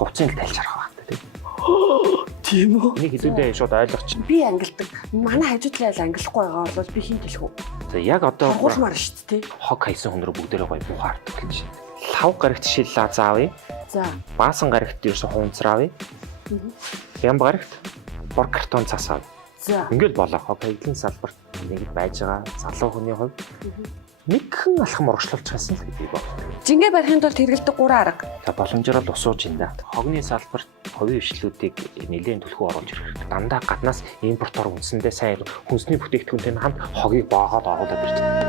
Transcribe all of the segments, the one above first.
хувцсыг тайлж харах байна тийм. Тийм үү? Энийг хэдүүлээ шууд ойлгох чинь. Би ангилдаг. Манай хажуудлал ангиллахгүй байгаа бол би хин хэлэх үү? За яг одоо Хургуулмаар шүү дээ. хог хайсан хүн рүү бүгдээрээ гоё бухаардаг гэж. Лав гарагт шиллаа заавъя. За. Баасан гарагт ерөөсө хуунцраавъя. Ям гарагт бор картон цасаа. За. Ингээд болоо. Хог хайдлын салбарт нэг байж байгаа залуу хүний хувьд нэгхэн алхам урагшлуулж хасан л гэдэг байна. Жингээ барихын тулд хэрэгэлдэг 3 арга. За боломжоор л усууж ин да. Хогны салбарт хувийн хвшлүүдийг нэлээд түлхүү оруулж ирэх хэрэгтэй. Дандаа гаднаас импортоор үнсэндээ сайн хүнсний бүтээгдэхүүнтэй хамт хогийг боогоод оруулаад ирж байна.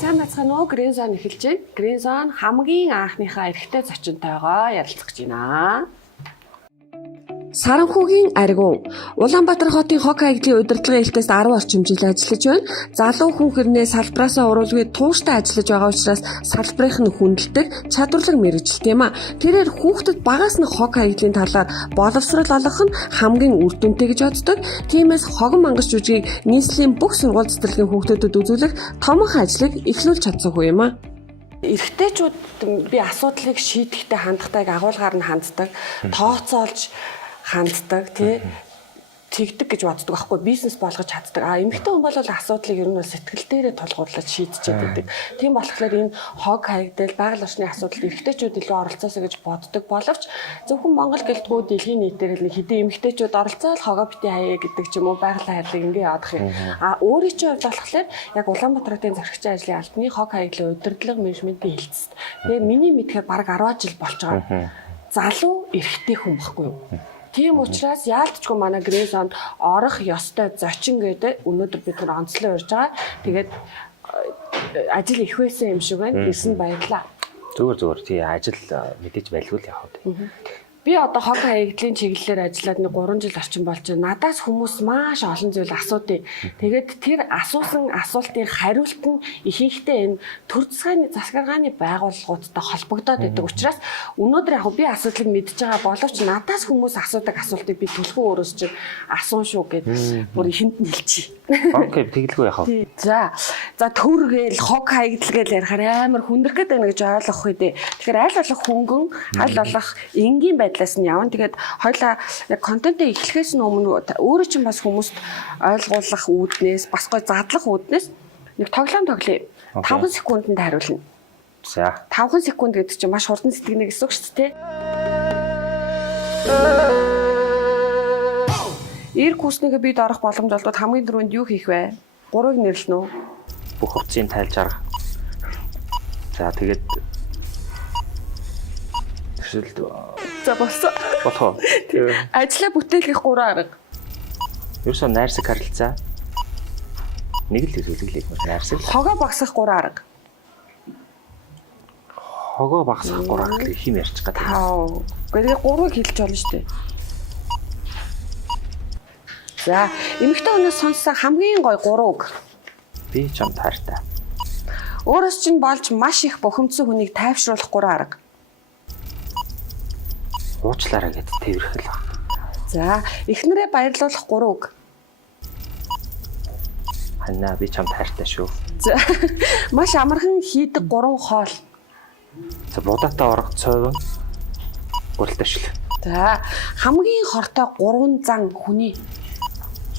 Сайн бацхан уу Green Zone эхэлж байна. Green Zone хамгийн анхныхаа эрэгтэй зочинтойгоо ярилцах гэж байна. Саранхүүгийн аргуу Улаанбаатар хотын хог хаягдлын удирдлагын элтээс 10 орчим жил ажиллаж байна. Залуу хүн хэрнээ салбараасаа уруулгүй тууштай ажиллаж байгаа учраас салбарынх нь хүндэлдэг чадварлаг мэргэжилт юм а. Тэрээр хүүхдэд багаас нь хог хаягдлын талаар боловсрол олгох нь хамгийн үр дүнтэй гэж боддог. Тиймээс хогон мангас жүжигийг нийслэлийн бүх сургууль цэцэрлэгийн хүүхдүүдэд үзүүлэх томхон ажлыг эхлүүлж чадсангүй юм а. Эрэгтэйчүүд би асуудлыг шийдэхдээ хандахтайг агуулгаар нь ханддаг, тооцоолж ханддаг тэгдэг гэж боддог байхгүй бизнес болгож чаддаг. Эмэгтэй хүн бол асуудлыг ер нь сэтгэл дээрээ тулгуурлаж шийдчихэд байдаг. Тийм болохоор энэ хог хаягдал байгаль орчны асуудалд эрэгтэйчүүд илүү оролцоосоо гэж боддог боловч зөвхөн Монгол гэлтгүү дэлхийн нийтээр л хэдэн эмэгтэйчүүд оролцоод хогоо бити хаяа гэдэг ч юм уу байгалийн хайрлыг ингээ яадах юм. Өөрийн чинь хувьд болохоор яг Улаанбаатарын захирагчийн ажлын албаны хог хаягдлын удирдлага менежментийн хэлтс. Тэгээ миний мэдхээр бараг 10 жил болж байгаа. Залуу эрэгтэй хүн баггүй юу? Тийм учраас яалтчгүй манай Green Zone орох ёстой зочин гэдэг өнөөдөр бид нар онцлон урьж байгаа. Тэгээд ажил их байсан юм шиг байна. Ирсэн баярлаа. Зүгээр тий ажил мэдээж байлгүй л яваад. Би одоо хог хаягдлын чиглэлээр ажиллаад 3 жил орчим болж байна. Надаас хүмүүс маш олон зүйл асуудыг. Тэгээд тэр асуусан асуултын хариулт нь ихэнхдээ энэ төр засгийн байгууллагуудтай холбогдоод байдаг учраас өнөөдөр яг би асуудлыг мэдж байгаа боловч надаас хүмүүс асуудаг асуултыг би түлхүү өөрөөс чинь асуун шүү гэд бүр ихэнд нь хэлчихье. Окей, тэгэлгүй яхав. За төр гээл хог хаягдал гээл ярихаар амар хүндрэх гэдэг нэг гэж ойлгох үедээ. Тэгэхээр аль болох хөнгөн, аль болох энгийн байдлаас нь явна. Тэгээд хоёлаа яг контентыг эхлэхээс нь өмнө өөрөө чинь бас хүмүүст ойлгуулах үүднээс, бас гой задлах үүднээс нэг тоглоом тоглоё. 5 секундэд хариулна. За. 5 секунд гэдэг чинь маш хурдан сэтгэнэ гэсэн үг шүү дээ. Эрг хүснэгээ бид орох боломж олдод хамгийн түрүүнд юу хийх вэ? 3-ыг нэрлэнэ үү? Бүх хувцсыг тайлж арга. За тэгээд За болсон. Болохоо. Ажлаа бүтээлгэх 3 арга. Ерөөсөө найрсаг харилцаа. Нэг л зүйлийг найрсаг. Хогоо багсах 3 арга. Хогоо багсах 3 арга хин ярьчих гэдэг. Гэхдээ 3-ыг хэлж болно шүү дээ. За, эмэгтэй хүнээс сонссон хамгийн гой 3 үг. Би чам таартай. Өөрөөс чинь болж маш их бухимдсан хүнийг тайвшруулах 3 арга. Уучлаарай гэд тэрхэл баг. За, эхнэрээ баярлуулах 3 үг. Ханаа би чам таартай шүү. За, маш амархан хийдэг 3 хоол. За, будаатай орох цойвон гурилташил. За, хамгийн хортой 3 зан хүний.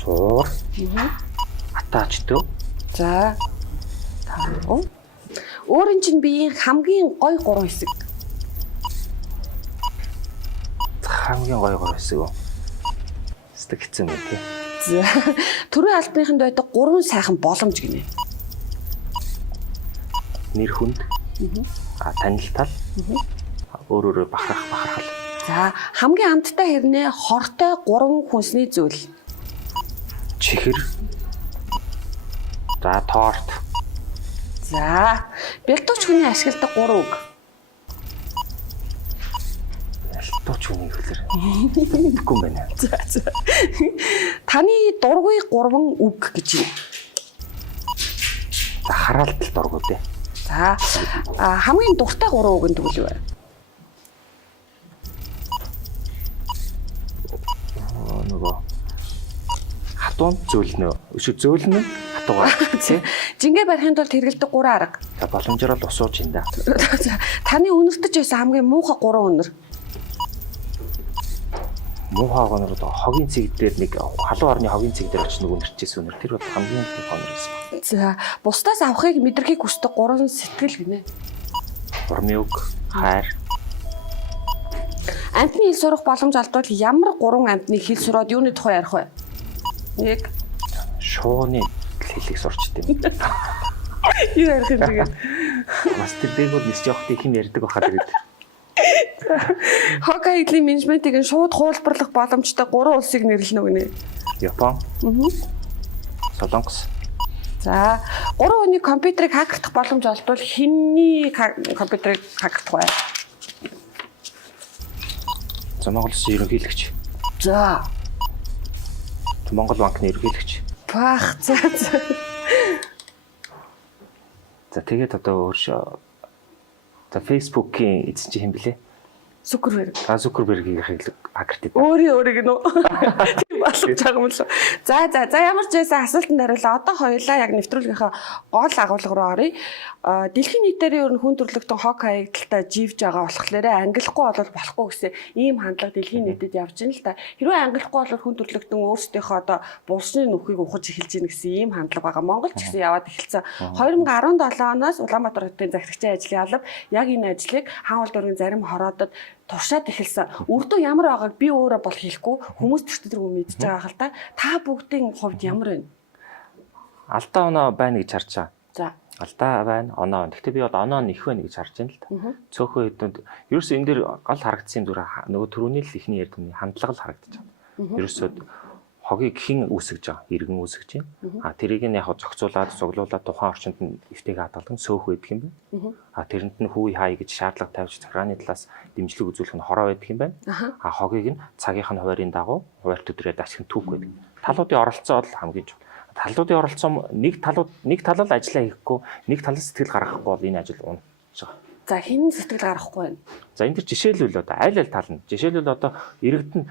Суур. Атаачдөө. За. Өөрийн чинь биеийн хамгийн гой 3 хэсэг. Хамгийн гой хэсэг үү? Стик хэцүү юм тий. За. Төрийн албаныханд байдаг 3 сайхан боломж гинэ. Нэр хүнд. Танилтал. Өөрөөрөө бахархал. За, хамгийн амттай хэрнээ хортой 3 хүнсний зүйл. Чихэр. За, торт. За, бэлтууч хүний ашигладаг 3 үг. Бэлтууч хүний хэлэр. Тэгэхгүй юм байна. За. Таны дургүй 3 үг гэж юм. За, хараалтал дургүй дээ. За, хамгийн дуртай 3 үг нь тэгвэл юу вэ? Нөгөө хатуун зөөлнө. Өшөө зөөлнө. хатуугаар тий. Жингээ барихын тулд хэрэгэлдэг 3 арга. За боломжоор л усууж ин да. Таны үнэртэж байсан хамгийн муухай 3 үнэр. Муухай гонор хогийн цэг дээр нэг халуун орны хогийн цэг дээр очиж нэг үнэрчсэн үнэр. Тэр бол хамгийн их гонор байсан. За бусдаас авахыг мэдрэхийг хүсдэг 3 сэтгэл гинэ. Урмын үг, хайр. Амтны хэл сурах боломж олдвол ямар 3 амтны хэл сураад юуны тухай ярих вэ? 1 Шууны хэлийг сурчт юм. юу ярих юм бэ? Бас тэр дээгүүр нисж явахдаа их юм ярьдаг байхад тэгээд. Хоккей хэлний менежментийг шууд хуулбарлах боломжтой 3 улсыг нэрлэнэ үгнэ. Япон. Солонгос. За 3 хүний компьютерийг хакердах боломж олдвол хинний компьютерийг хакердах вэ? За Монгол Улсын ерөнхийлөгч. За Монгол банкны ерөнхийлөгч. бах за. За тэгээд одоо өөршөө за Facebook-ийн эзэн чинь хэм блэ? Зүкерберг. Зүкербергийг хакерт. Өөрийг нөө. Тийм болох байгаа юм л. За ямар ч байсан асуултанд хариулаа. Одоо хоёулаа яг нэвтрүүлгийнхаа гол агуулга руу оръё. Дэлхийн нийтээр ер нь хүн төрөлхтөн хок хаягдaltaа живж байгаа болохоор ангилахгүй бол болохгүй гэсэн ийм хандлага дэлхийн нийтэд явж байна л да. Хэрвээ ангилахгүй бол хүн төрөлхтөн өөрсдийнхөө одоо булсны нүхийг ухаж эхэлж гин гэсэн ийм хандлага байгаа. Монгол ч гэсэн яваад эхэлсэн. 2017 оноос Улаанбаатар хотын захирагчийн ажлын алба яг энэ ажлыг хаан улдургийн зарим хороодод туршаад эхэлсэн. Үрдөө ямар байгааг би өөрөө бол хэлэхгүй хүмүүс төртөдрөө мэдж байгаа хэл та бүгдийн хувьд ямар вэ? Алдаа оноо байна гэж харж байгаа. За. Алдаа байна, оноо. Гэхдээ би бол оноо нь их байна гэж харж байна л да. Цөөхөн хэдэнд ерөөсөө энэ дээр гол харагдсан юм зүгээр нөгөө түрүүний л ихний ярьдны хандлага л харагдаж байна. Ерөөсөө хогийг хэн үүсгэж байгаа? Иргэн үүсгэж байна. Тэрийг нь яг зохицуулаад, суглуулад тухайн орчинд нь эвтэйг хадгалан сөөх байдаг юм байна. Тэрэнд нь хүү хай гэж шаардлага тавьж захиргааны талаас дэмжлэг үзүүлэх нь хороо байдаг юм байна. Хогийг нь цагийнх нь хуваарийн дагуу хуваарь төдрөөд ашиг түүх байдаг. Талуудын оролцоо бол хамгийн чухал. Талуудын оролцоо нэг тал л ажиллаа хийхгүй, нэг тал сэтгэл гаргахгүй бол энэ ажил унаж байгаа. За хэн сэтгэл гаргахгүй байна? За энэ төр жишээлбэл одоо аль тал нь. Жишээлбэл одоо иргэдэн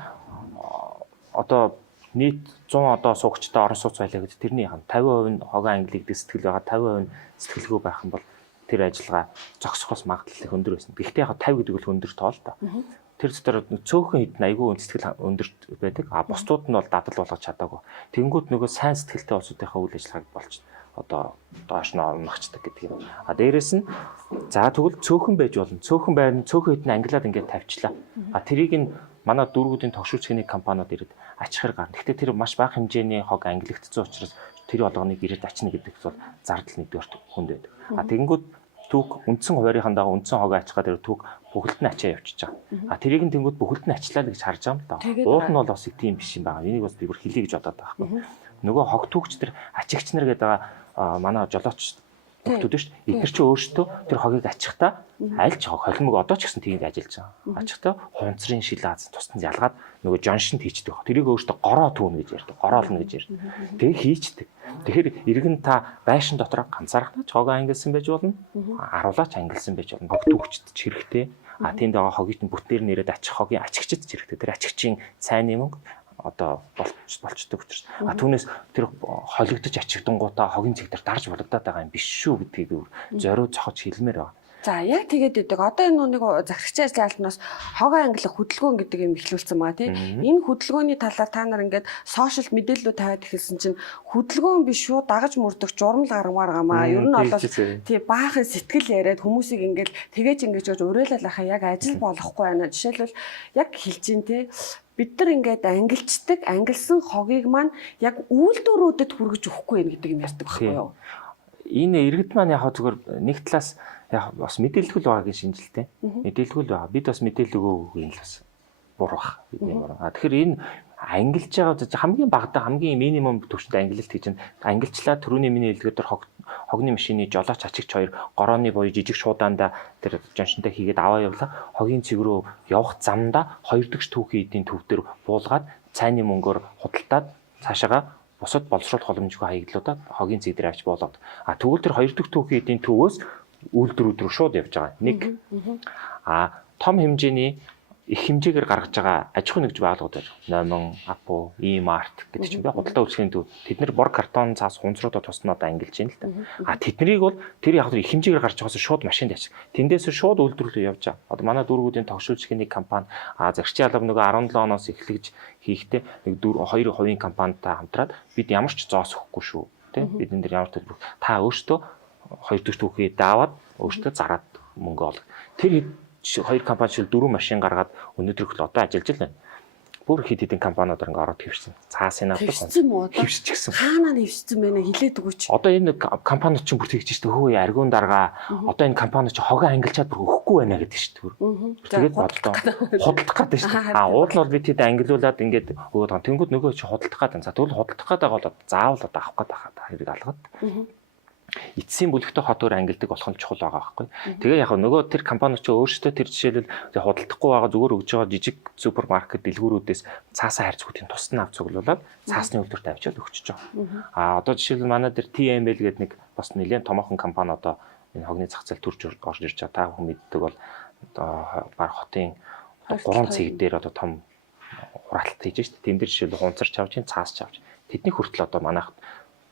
одоо нийт 100 одоо суугчтай орон сууц байлаа гэж тэрний 50% нь хогоо англи гэдэг сэтгэл байгаа, 50% нь сэтгэлгүй байх юм бол тэр ажиллагаа зогсохоос магадлал их өндөр байсан. Гэхдээ яг 50 гэдэг бол өндөр тоол та. Тэр зөвхөн цөөхөн хитэн айгүй сэтгэл өндөр байдаг. Бусдууд нь бол дадал болгож чадаагүй. Тэнгүүд нөгөө сайн сэтгэлтэй улсуудынхаа үйл ажиллагааг болж одоо доош нь орногчдаг гэдэг юм. Дээрэс нь за тэгвэл цөөхөн байж болно. Цөөхөн байрны цөөхөн хитэн англиад ингээд тавьчлаа. Тэрийг нь манай дүүргүүдийн тогшуулчгийн компаниуд ирээд ачхаар гарна. Гэхдээ тэр маш бага хэмжээний хог англигдсан учраас тэр болгоныг ирээд ачна гэдэг бол зардал нэгдүгээр хүнд байдаг. Тэгэнгүүт түүх үндсэн хуваарийн дагуу үндсэн хог ачгаа дээр түүх бүхэлд нь ачаа явчихж байгаа. Тэрийг нь тэнгүүд бүхэлд нь ачлаа л гэж харж байгаа юм да. Уул нь бол бас их тийм биш юм байна. Энийг бас би бүр хэлье гэж бодоод байгаа байхгүй. Нөгөө хог түүхч тэр ачигч нар гэдэг манай жолооч хүмүүс шүү дээ. Эдгээр чи өөрсдөө тэр хогийг ачихтаа аль ч холимог одоо ч гэсэн тийм ажиллаж байгаа. Ачихтаа хунцрын шил аз тусданд ялгаад нөгөө жоншинт хийчдэг. Тэрийг өөртөө гороо түүнэ гэж ярьдаг. Гороолно гэж ярьдаг. Тэгээ хийчдэг. Тэгэхээр иргэн та байшин дотор ганцаархнаа ч хогоо ангилсан байж болно. Аруулаач ангилсан байж болно. Хог түүхчд ч хэрэгтэй. Тэнд байгаа хогийг нь бүтээр нэрээд ачих хогийн ачигчд ч хэрэгтэй. Тэр ачигчийн цайны мөнгө одоо болчдөг учраас түүнээс тэр холигдож ачигдангуудаа хогийн цэг дээр дарж болгодоод байгаа юм биш шүү гэдгийг зориу цохож хэлмээр байгаа. За яг тэгээд идэг. Одоо энэ нэг захирагчийн ажлын албанаас хогоо ангилах хөдөлгөөн гэдэг юм эхлүүлсэн байгаа тийм. Энэ хөдөлгөөний талаар та нар ингээд сошиал мэдээлэлүүд тавиад эхэлсэн чинь хөдөлгөөн биш шүү дагаж мөрдөх журмал гаргамаар гамаа. Ер нь бол тийм баахан сэтгэл яриад хүмүүсийг ингээд тэгэж ингэж уриалал ахаа яг ажил болохгүй байна. Жишээлбэл яг хэлж ин тийм бид нар ингээд ангилчдаг, ангилсан хогийг маань яг үйлдвэрүүдэд хүргэж өгөхгүй байх гэдэг юм ярьдаг байхгүй юу? Энэ иргэд маань яг зүгээр нэг талаас яг бас мэдээлэлгүй байгаагийн шинжилтэй. Мэдээлэлгүй байгаа. Бид бас мэдээлэл өгөөгүй юм л бас буруу бах бидний юм. Тэгэхээр энэ ангилж байгаа хамгийн багадаа хамгийн минимум түвшинд ангилалт хийж байна. Ангилчлаа түрүүний миний хэлдгээр тэр хогны машины жолооч ачигч хоёр горооны буюу жижиг шуудаанда тэр жоншинтай хийгээд аваа явлаа. Хогийн цэг рүү явах замдаа хоёр дахь түүхийн эдийн төв дээр буулгаад цайны мөнгөөр худалдаад цаашаага бусад боловсруулах боломжгүй хаягдлуудад хогийн цэг дээр авч боолоод. Тэгвэл тэр хоёр дахь түүхийн эдийн төвөөс үйлдвэрүүд рүү шууд явж байгаа. Нэг том хэмжээний их хэмжээгээр гаргаж байгаа аж ахуйн нэгж байгууллагууд байна. Номин, Апу, E-Mart гэдэг чинь худалдаа үйлчлэгийн төв. Тэд нэр бор картон цаас хунцруудад тусна одоо ангилж байна л да. Тэднийг бол тэр яг их хэмжээгээр гарч байгаас шууд машинд ачиг. Тэндээс шууд үйлдвэрлэлд явж байгаа. Одоо манай дүүргүүдийн тогшуулчгийн нэг компани зарчийн алба нөгөө 17 оноос эхлэж хийхдээ нэг 2% компанитай хамтраад бид ямар ч зоос өгөхгүй шүү. Тэ бидэн дээр ямар ч төлбөр та өөртөө 2 дахь түүхий даавад өөртөө зараад мөнгө олго. Тэр хоёр компани шил 4 машин гаргаад өнөөдөр их одоо ажиллаж байна. Бүр хэд хэдэн компаниуд ингээ ороод хөвшсөн. Цаасын авдаг. Хөвсчихсэн. Хаанаа хөвссөн бэ нэ хилээд өгөөч. Одоо энэ компаниуд чинь бүр тэгж штэ хөөе аргуун дарга. Одоо энэ компани чинь хогоо ангилчаад бүр өгөхгүй байна гэдэг штэ. Тэгээд бодлоо. Худалдах гэдэг штэ. Уул нь бол бид хэд ангилуулад ингээд өгөөд байгаа. Тэнгүүд нөгөө чи худалдах гэдэг. За тэгвэл худалдах гэдэг бол заавал одоо авах гэдэг хэрэг алгаад. Эцсийн бүлэгтээ хот өөр ангилдаг болох нь чухал байгаа байхгүй. Тэгээ яг нөгөө тэр компаниуд ч өөрсдөө тэр жишээлбэл худалдахгүй байгаа зүгээр өгж байгаа жижиг супермаркет дэлгүүрүүдээс цаасаа харьцуултын тусна авч цуглуулад цаасны үйлдвэрт авчиад өгчөж байгаа. Одоо жишээлбэл манай дээр TML гэдэг нэг бас нэлээд томоохон компани одоо энэ хогны зах зээл төрж орж ирж байгаа. Та бүхэн мэддэг бол одоо баг хотын 3 цэг дээр одоо том хураалтад хийж штэ. Тэн дээр жишээлбэл хунцарч авч, цаас ч авч. Тэдний хүртэл одоо манайх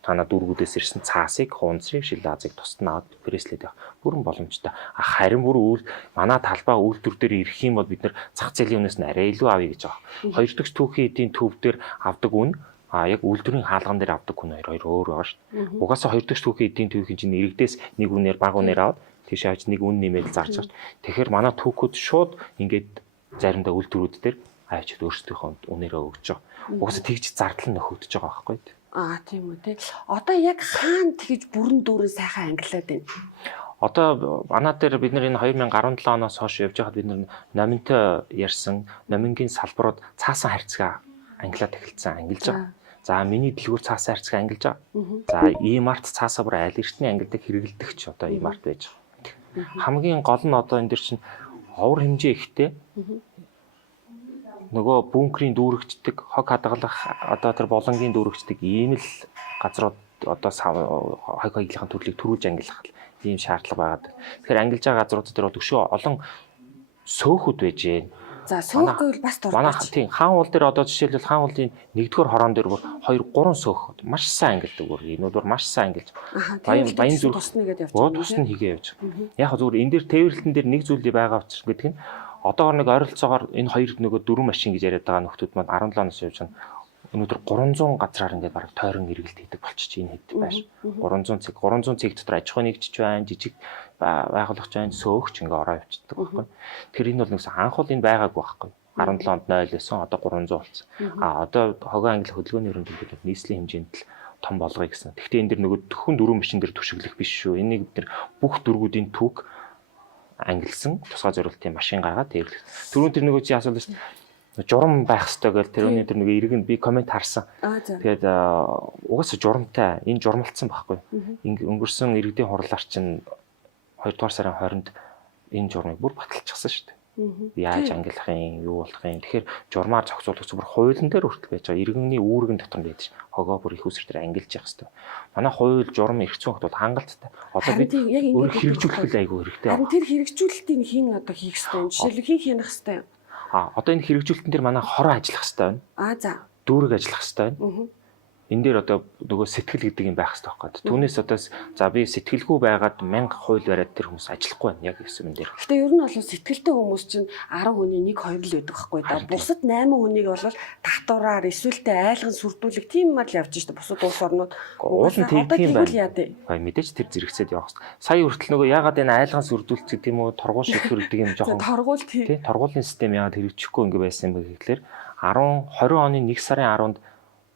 танаа дүүргүүдээс ирсэн цаасыг, хунцрыг, шилаазыг тусна аваад пресслээд байх. Бүрэн боломжтой. Харин бүр манай талбай үйлдвэр дээр ирэх юм бол бид нар зах зээлийн үнээс нь арай илүү авъя гэж байгаа. Хоёр дахь түүхийн эдийн төв дээр авдаг үн яг үйлдвэрийн хаалган дээр авдаг үн хоёр өөр байгаа шүү дээ. Угаасаа хоёр дахь түүхийн эдийн төвийн чинь иргэдээс нэг үнээр баг үнээр аваад тийш авч нэг үн нэмээд зарж байгаа шүү дээ. Тэгэхээр манай түүхүүд шууд ингээд заримдаа үйлдвэрүүд дээр авч өөрсдийнхөө үнээрээ өгч байгаа. Угаасаа тэгж зардал нь нөхөгдөж байгаа байхгүй юу? Тийм үү те. Одоо яг хаана тэгж бүрэн дүүрэн сайхан ангилаад байна? Одоо манай дээр бид нар энэ 2017 оноос хойш явж байхад бид нар номинтой ярьсан номингийн салбарууд цаасан харьцаа ангилаад эхэлсэн, ангилж байгаа. За миний дэлгүүр цаасан харьцаа ангилж байгаа. За E-Mart цаасаа бүр айл эртний ангилдаг хэрэглэдэгч одоо E-Mart байж байгаа. Хамгийн гол нь одоо энэ дэр чинь овор хэмжээ ихтэй нөгөө бункерийн дүүрэгчдэг, хог хадгалах одоо тэр болонгийн дүүрэгчдэг ийм л газрууд одоо хог хаягдлын төрлийг төрүүлж ангилах ийм шаардлага байгаа. Тэгэхээр ангилж байгаа газрууд дээр өшөө олон сөөхүүд байж гэн. За сөөх гэвэл бас дуртай. Манай тийм хаан уул дээр одоо жишээлбэл хаан уулын нэгдүгээр хорон дээр бүр 2 3 сөөх маш сайн ангилдаг бүр энүүд бүр маш сайн ангилж. Баян зүрх тусна гэдээ явж. Тусна хийгээ явж. Яг зүгээр энэ дээр тээвэрлэлтэн дээр нэг зүйлий байгаа учраас гэдэг нь одоогор нэг ойролцоогоор энэ хоёр нөгөө 4 машин гэж яриад байгаа нөхдүүд маань 17 оноос явж байгаа. Өнөөдөр 300 газраар ингээд бараг тойрон эргэлт хийдэг болчих чинь хэд байж. 300 цэг дотор аж ахуй нэгжиж байна, жижиг байгуулагч байна, сөөгч ингээд ороо явчихдаг байхгүй. Тэгэхээр энэ бол нэгс анх бол энэ байгаагүй байхгүй. 17 онд 0 байсан, одоо 300 болсон. Одоо хогоо англи хөдөлгөөний өрөмжлөлд нийслэлийн хэмжээнд л том болгоё гэсэн. Гэхдээ энэ дэр нөгөө төхөн 4 машин дээр түшиглэх биш шүү. Энийг бид бүх дөрвүүдийн түүх ангилсан тусгай зориултын машин гаргаад тэрлэх. Түрүүн тэр нөгөө чи асуулт шүү дээ. Журам байх ёстой гэж тэрний тэр нөгөө иргэн би комент харсан. Тэгээд угаасаа журамтай энэ журмалцсан байхгүй. Өнгөрсөн иргэдийн хурлаар чинь 2 дугаар сарын 20-нд энэ журмыг бүр баталчихсан шүү дээ. Яаж ангилах юм, юу болох юм. Тэгэхээр журмаар зохицуулах зүгээр хуулийн дээр хүртэл байж байгаа. Иргэнний үүргэн дотор байдаг. Хогоо бүр их усэр дээр ангилж явах хэрэгтэй. Манай хууль журам эрхцэн хот бол хангалттай. Одоо бид өөр хэрэгжүүлэх айгүй хэрэгтэй. Харин тэр хэрэгжүүлэлтийг хэн одоо хийх ёстой юм? Жишээлбэл хэн хянах ёстой юм? Одоо энэ хэрэгжүүлэлтэн дээр манай хороо ажиллах хэрэгтэй байна. За. Дүүрэг ажиллах хэрэгтэй байна. Энэ дээр одоо нөгөө сэтгэл гэдэг юм байх хэрэгтэй байхгүй. Түүнээс одоо за би сэтгэлгүй байгаад 1000 хууль бариад тэр хүмүүс ажиллахгүй байна яг гэсэн юм дээр. Гэтэ ер нь бол сэтгэлтэй хүмүүс чинь 10 хүний 1 2 л байдаг байхгүй да. Бусад 8 хүнийг бол татвараар эсвэл айлган сүрдүүлэх тийм мал явж штэ бусад улс орнууд. Уул нь тийм байна. Мэдээж тэр зэрэгцээд явах хэрэгтэй. Сая хүртэл нөгөө ягаад энэ айлган сүрдүүлэх гэдэг юм уу торгуул шийдвэр гэдэг юм жоохон. Торгуул тийм. Торгуулийн систем ягаад хэрэгжихгүй ингэ байсан бэ гэхлээр 20 оны 1 сарын 10-нд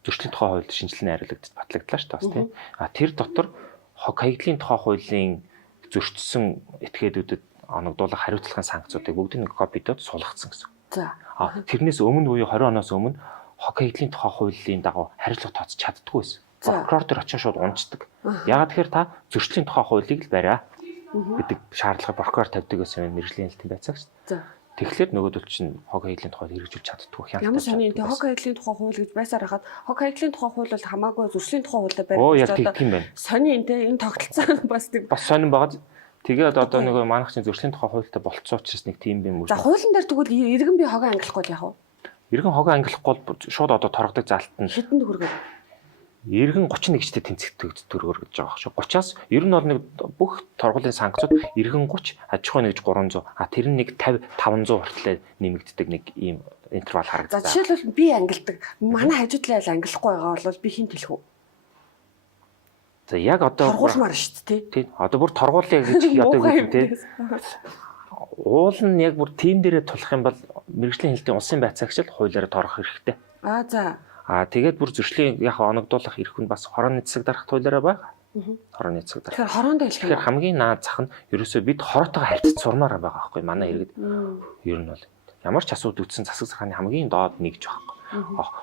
зөрчлийн тухай хууль шинжилгээ хариулагдаж батлагдлаа шүү дээ тийм. Тэр дотор хог хаягдлын тухай хуулийн зөрчсөн этгээдүүдэд оногдуулах хариуцлагын санкцуудыг бүгдийг нэг копидод суулгацсан гэсэн. За. Тэрнээс өмнө буюу 20 оноос өмнө хог хаягдлын тухай хуулийн дагуу хариуцлага тооцож чаддгүй байсан. Прокурор дээр очиж шууд унцдаг. Яагаад тэгэхээр та зөрчлийн тухай хуулийг л бариа гэдэг шаардлага прокурор тавьдаг гэсэн мэргэжлийн хэлтэн байцаа шүү дээ. Тэгэхээр нөгөөдөл чинь хог хаягдлын тухайд хэрэгжүүлж чаддгүй хяналттай. Ямар сони энэ хог хаягдлын тухай хууль гэж байсаар хахад хог хаягдлын тухай хууль бол хамаагүй зөрчлийн тухай хуулиар барьж байгаа. Тийм байна. Сони энэ тогтолцоо бас тийм бас сонирн байгаа. Тэгээд одоо нөгөө манайх чинь зөрчлийн тухай хуультай болцсон учраас нэг тийм юм уу. За хуулийн дээр тэгвэл иргэн бие хогоо ангилахгүй яах вэ? Иргэн хогоо ангилахгүй бол шууд одоо торгодог залт нь Хэдэн төгрөгөөр? Иргэн 31-тэй тэнцэгдэх төгрөгөөр гэж байгаа шүү. 30-аас ер нь бол нэг бүх торгуулийн санкцууд иргэн 30, аж ахуй нэгж 300, тэр нь нэг 50, 500 хүртэл нэмэгддэг нэг ийм интервал харагддаг. За жишээлбэл би ангилдаг. Манай хажуудлал ангилахгүй байгаа бол би хинт хэлэх үү? За яг одоо Торгуулмаар шүү дээ, тий. Тийм. Одоо бүр торгуулъя гэж одоо гэдэг тий. Уул нь яг бүр тим дээрээ тулах юм бол мэрэгжлийн хэлтийн улсын байцаагч л хуулиараа торгох хэрэгтэй. За. Тэгээд бүр зөрчлийн яг оногдуулах эрх нь бас хорооны засаг дарах хуулиараа байгаа. Хорооны засаг дарах. Тэгэхээр хороондоо хэлэх юм. Тэгэхээр хамгийн наад зах нь ерөөсөө бид хороотойгоо харьцаж сурмаар байгаа байхгүй манай иргэд. Ер нь бол ямар ч асуудал үүссэн засаг захааны хамгийн доод нэгж байхгүй.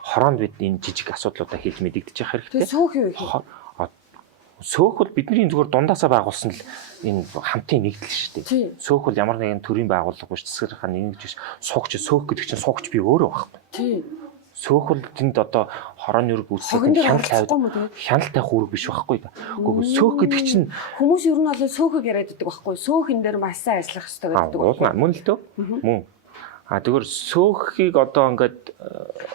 Хороонд бид энэ жижиг асуудлуудаа хийж мэдэгдэж явах хэрэгтэй. Тэгээ сөөх юу гэх юм? Сөөх бол бидний зүгээр дундаасаа байгуулсан л энэ хамтын нэгдэл шүү дээ. Сөөх бол ямар нэгэн төрлийн байгууллага биш засаг захааны нэгж суугч сөөх гэдэг чинь суугч би өөрөө байхгүй. Тий. Сөөх бол тэнд одоо хорооны үрг үүсгэх хяналт тавих үрг биш байхгүй да. Гэхдээ сөөх гэдэг чинь хүмүүс ер нь бол сөөхөг яриад байдаг байхгүй. Сөөхөн дээр маш сайн ажиллах хэрэгтэй гэдэг. Мөн л дөө. Мөн. Тэгвэр сөөхийг одоо ингээд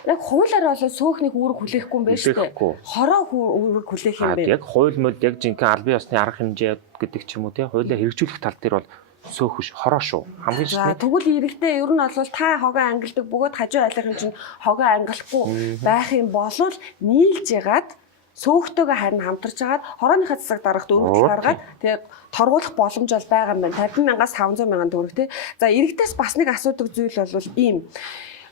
яг хуулиараа бол сөөхнийг үүрэг хүлээхгүй юм байна шүү дээ. Хороо үүрэг хүлээх юм бэ. Яг хууль мод яг жинхэнэ албан ёсны арга хэмжээ гэдэг ч юм уу тий хуулиа хэрэгжүүлэх тал дээр бол сөөх биш хороо шүү. Хамгийн шилдэг. Тэгвэл иргэдээ ер нь бол та хогоо ангилдаг бөгөөд хажуу айлынхын чинь хогоо ангилахгүй байх юм бол нийлж ягаад сөөхтэйгээ харин хамтарч агаад хорооныхаа засаг дарагт өргөдөл гаргаад тэгээ торгуулах боломж бол байгаа юм байна. 50,000-аас 500,000 төгрөг тий. За иргэдээс бас нэг асуудаг зүйл бол ийм.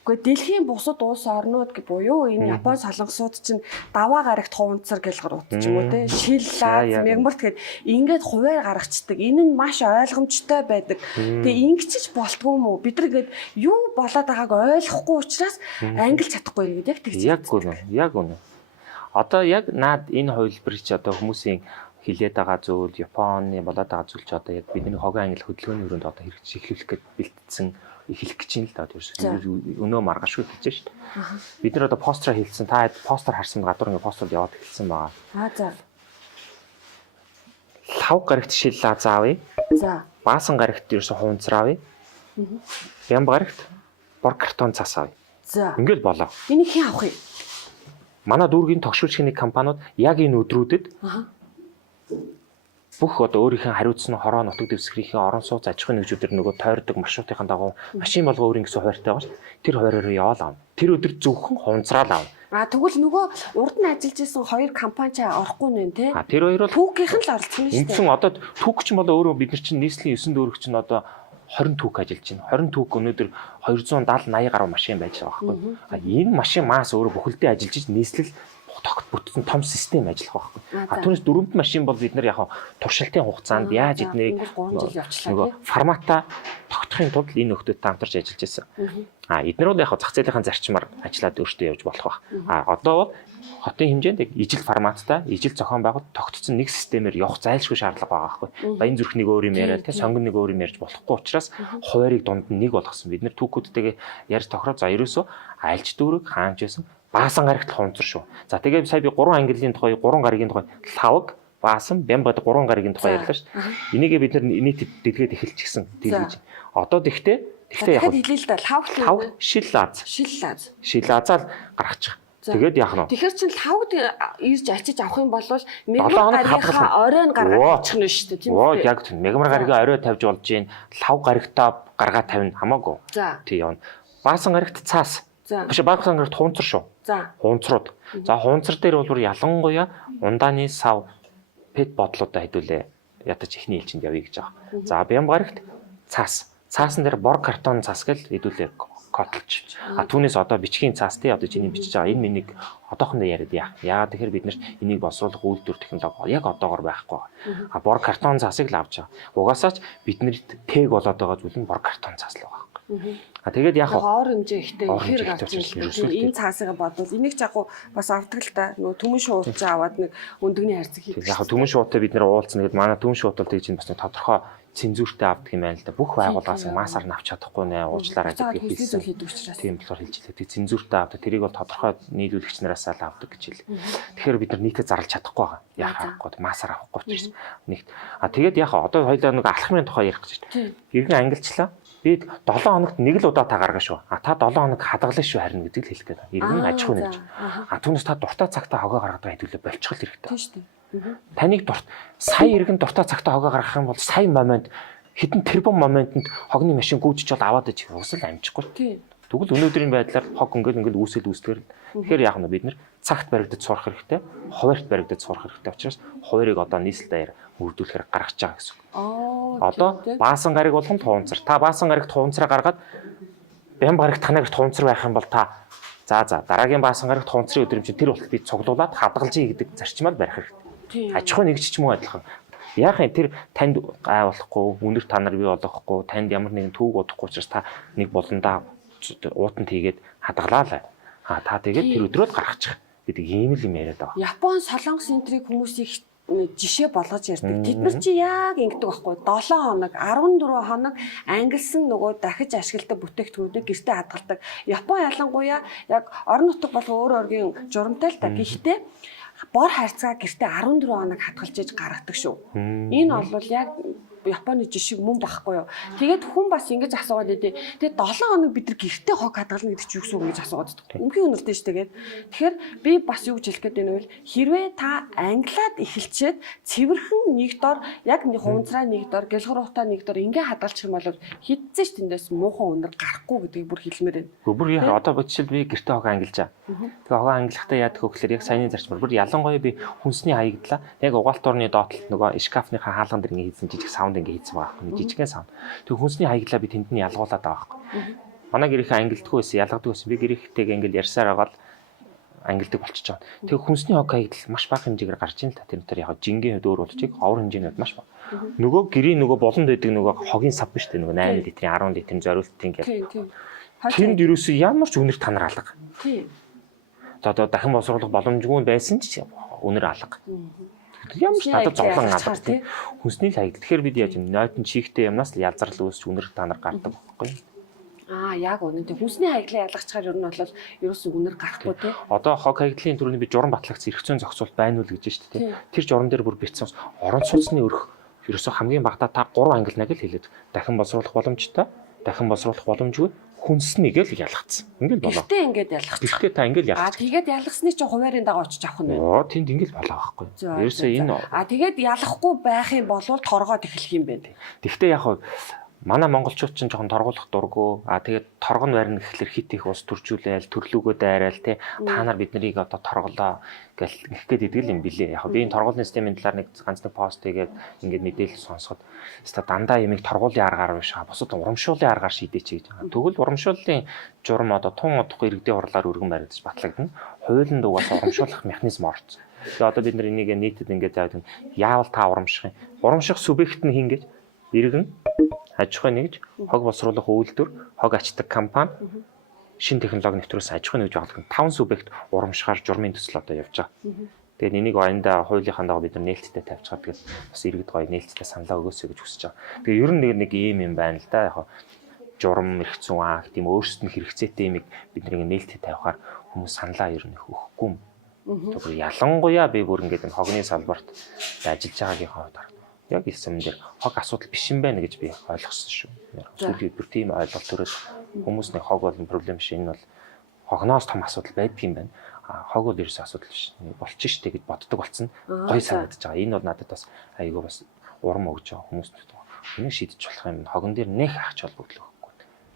Гэхдээ дэлхийн бусад улс орнууд буюу энэ Япон солонгосууд чинь даваа гарагт хуванцар гэж гаруудчих юм уу тий. Шил лаз мягмарт гэд ингээд хуваар гаргацдаг. Энэ нь маш ойлгомжтой байдаг. Тэгээ ингэчиж болтгүй юм уу? Бид нар гээд юу болоод байгааг ойлгохгүй учраас ангилж чадахгүй юм яг тэгж. Яг үнэ. Одоо яг наад энэ хувилбар чи одоо хүмүүсийн хилээд байгаа зүйл Японы болоод байгаа зүйл чи одоо яг бидний хогоо англи хөдөлгөөний өрөөнд одоо хэрэгж эхлүүлэх гэж бэлтсэн эхлэх гэж юм л да ерөөсөө өнөө маргашгүй хэлж шүү дээ. Бид нар одоо постер хийлсэн та постер харсан гадуур ингээ постер яваад эхэлсэн байгаа. За. Лав гарагт шил лаз аавь. За. Баасан гарагт ерөөсөө хуванцар аавь. Бям гарагт бор картон цас аавь. За. Ингээл болоо. Энийг хэн авах юм? Манай дүүргийн тогшуулчны компаниуд яг энэ өдрүүдэд бүх одоо өөрийнхөө хариуцсан хороо нутаг дэвсгэрийнхээ орон сууц аж ахуйн нэгжүүдээр нөгөө тойрдог маршрутын дагуу машин болго өөрийн гэсэн хуваартай байгаа шүү. Тэр хуваараараа яваал аав. Тэр өдөр зөвхөн хуванцраал аав. Тэгвэл нөгөө урд нь ажиллаж исэн хоёр компани ч орохгүй нэ тий. Тэр хоёр бол түүхийнх нь л оролцсон шүү дээ. Үндсэн одоо түүх чинь бол өөрөө бид нар чинь нийслэлийн 9 дүүрэг чинь одоо 20 түүх ажиллаж байна. 20 түүх өнөөдөр 270-80 гаруй машин байж байгаа байхгүй. Энэ машин маас өөрөө бүхэлдээ ажиллаж иж нийслэл тогт бүтсэн том систем ажиллах байхгүй. Түүнээс дөрөвд машин бол бид нар яг туршилтын хугацаанд яаж эднийг нөгөө формата тогтохын тулд энэ нөхдөдтэй хамтарч ажиллаж байсан. Эдгээр бол яг зах зээлийн зарчмаар ажиллаад өөртөө явж болох байх. Одоо бол хотын хэмжээнд ижил форматтай, ижил зохион байгуулалт тогтцсон нэг системээр явах зайлшгүй шаардлага байгаа байхгүй. Баян зүрх нэг өөр юм яриад, сонгон нэг өөр юм ярьж болохгүй учраас хуваарийг дунд нь нэг болгосон. Бид нэр түүхүүдтэйгээ ярьж тохироо за ерөөсөө айлч дүүрэг хаанч байсан баасан гарагт хуванцар шүү. За тэгээд сая би 3 ангиллын тухай 3 гарагийн тухай лавг баасан бям гэдэг 3 гарагийн тухай ярьлаа шүү. Энийгээ бид нар нийт дэлгээд эхэлчихсэн дийлгэж. Одоо тэгтээ яг хэлээ л да лав шил лаз. Шил лазаар гаргачих. Тэгээд яах нь вэ? Тэгэхээр чин лавд ирж ачиж авах юм бол мегмар гаригийнхаа оройн гаргаж очих нь шүү дээ тийм үү? Яг тийм. Мегмар гаригаа орой тавьж болж гин лав гаригтаа гаргаа тавина хамаагүй. Тий явна. Баасан гарагт цаас. Биш баасан гарагт хуванцар шүү. Хуванцрууд. За хуванцар дээр бол ялангуяа ундааны сав пет бодлуудаа хэдүүлээ ядаж ихний элчинд явъя гэж байгаа. За бям гарагт цаас. Цаасан дээр бор картон цаас гэл хэдүүлээ котлж. Түүнээс одоо бичгийн цаас тий одоо чиний бичиж байгаа энэ миний одоохондоо яриад яа. Тэгэхээр бид нар энийг боловсруулах үйлдвэр технологи яг одоогоор байхгүй. Бор картон цаасыг л авч байгаа. Угаасаач биднэрт тэг болоод байгаа зүйл нь бор картон цаас л байгаа. Тэгээд яг ор хэмжээ ихтэй ор ихэр хэмжээ авч ихтэй ирсэн. Энэ цаасыгаа бодвол энийг яг бас авдаг л та. Нөгөө түмэн шуудж аваад нэг өндөгний харьцаг хийдэг. Яг түмэн шуутай бид нэр уулзна гэдэг манай түмэн шууд бол тэгж энэ бас нэг тодорхой цензуртэй авдаг юм байна л да. Бүх байгууллагаас масаар авч чадахгүй нэ уучлаарай гэдэг хэлсэн. Тийм болохоор хэлж илээ. Тэг цензуртэй авдаг. Тэрийг бол тодорхой нийлүүлэгч нараас л авдаг гэж хэлээ. Тэгэхээр бид нар нийтэд зарлж чадахгүй байгаа. Яах авахгүй масаар авахгүй ч гэсэн. Нэгт. Тэгээд яг одоо хоёулаа нэг алхмын тухай ярих гэж байна. Иргэн ангилчлаа. Би 7 хоногт нэг л удаа та гаргана шүү. Та 7 хоног хадгална шүү харин гэдэг л хэлэх гээд байна. Иргэн аж ахуй нэгж. Түүнээс та дуртай цагтаа хогоо гаргадаг хэдүүлээ болчихвол хэрэгтэй. Тийм шүү дээ. Таныг сая иргэн дуртай цагтаа хогоо гаргах юм бол сая момент хэдэн тэрбум моментод хогны машин гүйжиж бол аваад ич уусал амжихгүй. Тийм. Тэгвэл өнөөдрийн байдлаар хог ингээд үүсэл үүсдгээр. Тэгэхээр яг нь бид нэр цагт баригдаж сурах хэрэгтэй, хуваарьт баригдаж сурах хэрэгтэй учраас хуваарийг одоо нийслэл даяар мөрдүүлэхээр гаргаж байгаа гэсэн үг. Одоо баасан гариг болгон туунцар. Та баасан гаригт туунцараа гаргаад бям гаригт танагт туунцар байх юм бол та за дараагийн баасан гаригт туунцрын өдрөмж тэр болтол би цуглуулад хадгалжий гэдэг зарчмаар барих хэрэгтэй. Аж ахуй нэгж ч юм уу адилхан. Яг энэ тэр танд гай болохгүй, үнэр та нар бий болгохгүй, танд ямар нэгэн түүг удахгүй учраас та нэг болондоо уутанд хийгээд хадгалаа л. Та тэгээд тэр өдрөө л гаргачих гэдэг ийм л юм яриад байгаа. Япон солонгос энтрийг хүмүүс их жишээ болгож ярьдаг. Тэд нар чи яг ингэдэг байхгүй 7 хоног 14 хоног ангилсан нөгөө дахиж ашигладаг бүтээгдэхүүнүүдийг гэртээ хадгалдаг. Япон ялангуяа яг орон нутаг бол өөр оргийн журамтай л та. Гэхдээ бор хайрцаа гэртээ 14 хоног хадгалж иж гаргадаг шүү. Энэ бол яг Японы жишээ мөн багхгүй юу. Тэгээд хүн бас ингэж асуугаад байдیں۔ Тэгээд 7 хоног бид нар гэртээ хог хадгална гэдэг чи юу гэсэн үг гэж асуугаад байдаг. Үнхийн үнэлтэй шүү дээ. Тэгэхээр би бас юу гэж хэлэх гээд байна вэ? Хэрвээ та англиад эхэлчихэд цэвэрхэн нэг дор яг хуванцраа нэг дор, гэлгуурхтаа нэг дор ингээ хадгалчих юм бол хидцэн ш тэндээс муухан үнэр гарахгүй гэдгийг бүр хэлмээр байна. Бүр яг одоо бодчихвол би гэртээ хог ангилжаа. Тэгээ хогоо ангилахдаа яадаг вэ гэхээр яг саяны зарчмаар бүр ялангуяа би хүнсний хаягдлаа. Яг угаалт орны доотлолт нөгөө шкафныхаа хаалган дээр ингээ хийсэн жижиг саунд ингээ хийсэн байгаа юм. Жижигхэн саунд. Тэг хүнсний хаяглаа би тэнд нь ялгуулад байгаа байхгүй. Манай гэрийнхэн ангилдаггүй байсан, ялгадаг байсан. Би гэрийнхтэйгээ ингээл ярьсаар агаад ангилдаг болчихж байгаа. Тэг хүнсний хог хаягдал маш бага хэмжээгээр гарч ийн л та. Тэр яг жингийн хувьд өөр болчих. Овор хэмжээнд маш бага. Нөгөө гэрийн нөгөө болонд байдаг нөгөө хогийн сав биш үү? Нөгөө 8 литрийн 10 литрийн зориултын гэл. Тэнд юусэн ямар ч үнэр танар алга. Тийм. Одоо дахин боловсруулах боломжгүй байсан ч үнэр алга. Ямар ч надад зовлон алга тийм. Хүнсний хаягдал. Тэгэхээр бид яаж юм нойтон чихтэй юмнаас л ялзарл үүсч үнэр танар гардаг байхгүй юу? Яг үнэн тийм. Хүнсний хаягдлыг ялгахчаар ер нь бол ерөөс үнэр гарахгүй тийм. Одоо хог хаягдлын төрөний би журам батлагц эрхцэн зохицуулт байна уу гэж шүү дээ. Тэр журам дээр бүр битсэн орон сууцны өрх ерөөсөө хамгийн багадаа та 3 ангилна гэж хэлээд дахин боловсруулах боломжтой, дахин боловсруулах боломжгүй хүнснийг л ялгацсан. Ингээл болоо. Гэтэ ингээд ялгацсан. Гэтэ та ингээл ялгацсан. Тэгээд ялгасны чинь хуваарийн дагаа очиж авах нь байна. Тэнд ингээл болоо байхгүй. Ерөөсөө энэ тэгээд ялахгүй байх юм бол торгоод эхлэх юм байна. Тэгтээ яг манай монголчууд ч жоохон торгуулах дурггүй. Тэгээд торгон барина гэхэлэр хит их ус төржүүлээл, төрлөөгөө дайраал те. Та нар бид нарыг одоо торголоо гэл их гээд идэг юм билээ. Яг би энэ торгуулны системийн талаар нэг ганц нэг пост хийгээд ингээд мэдээлэл сонсоход өстой дандаа ямиг торгуулын аргаар биш бусад урамшууллын аргаар шийдээч гэж байгаа. Тэгвэл урамшууллын журам одоо тун удахгүй иргэдийн хурлаар өргөн баригдаж батлагдана. Хуулинд угаасаа урамшуулах механизм орсон. Тэгээ одоо бид нар энийг нийтэд ингээд яавал та урамших юм. Урамших субъект нь хин гэж иргэн аж ахуй нэгж хог боловсруулах үйлдвэр, хог ачдаг компани, шинэ технологи нэвтрүүлсэн аж ахуй нэгж байгууллагын 5 субъект урамшихаар журмын төсөл одоо явж байгаа. Тэгээд энийг оюунда хуулийнхаа дагуу бид нар нээлттэй тавьчихад тэгээд бас иргэд гоё нээлттэй саналаа өгөөсэй гэж хүсэж байгаа. Тэгээд ер нь нэг ийм юм байна л да. Яг журам эрх зүйн акт тийм өөрсдөд нь хэрэгцээтэй юмыг бид нэг нээлттэй тавихаар хүмүүс саналаа ер нь өгөхгүй юм. Тэгээд ялангуяа би бүр ингээд энэ хогны салбарт ажиллаж байгаагийнхаа хувьд яг юм дээр хог асуудал биш юм байна гэж би ойлгосон шүү. Сүүлийн бүр тийм ойлголт төрөөд хүмүүс нэг хог болон проблем биш. Энэ бол хогноос том асуудал байдаг юм байна. Хог бол ерөөс асуудал биш. Болчих штэ гэж боддог болсон. Гой санагдаж байгаа. Энэ бол надад бас айгүй бас урам өгж байгаа хүмүүст. Энийг шийдэж болох юм. Хогон дээр нэх ахч холбогдлоо.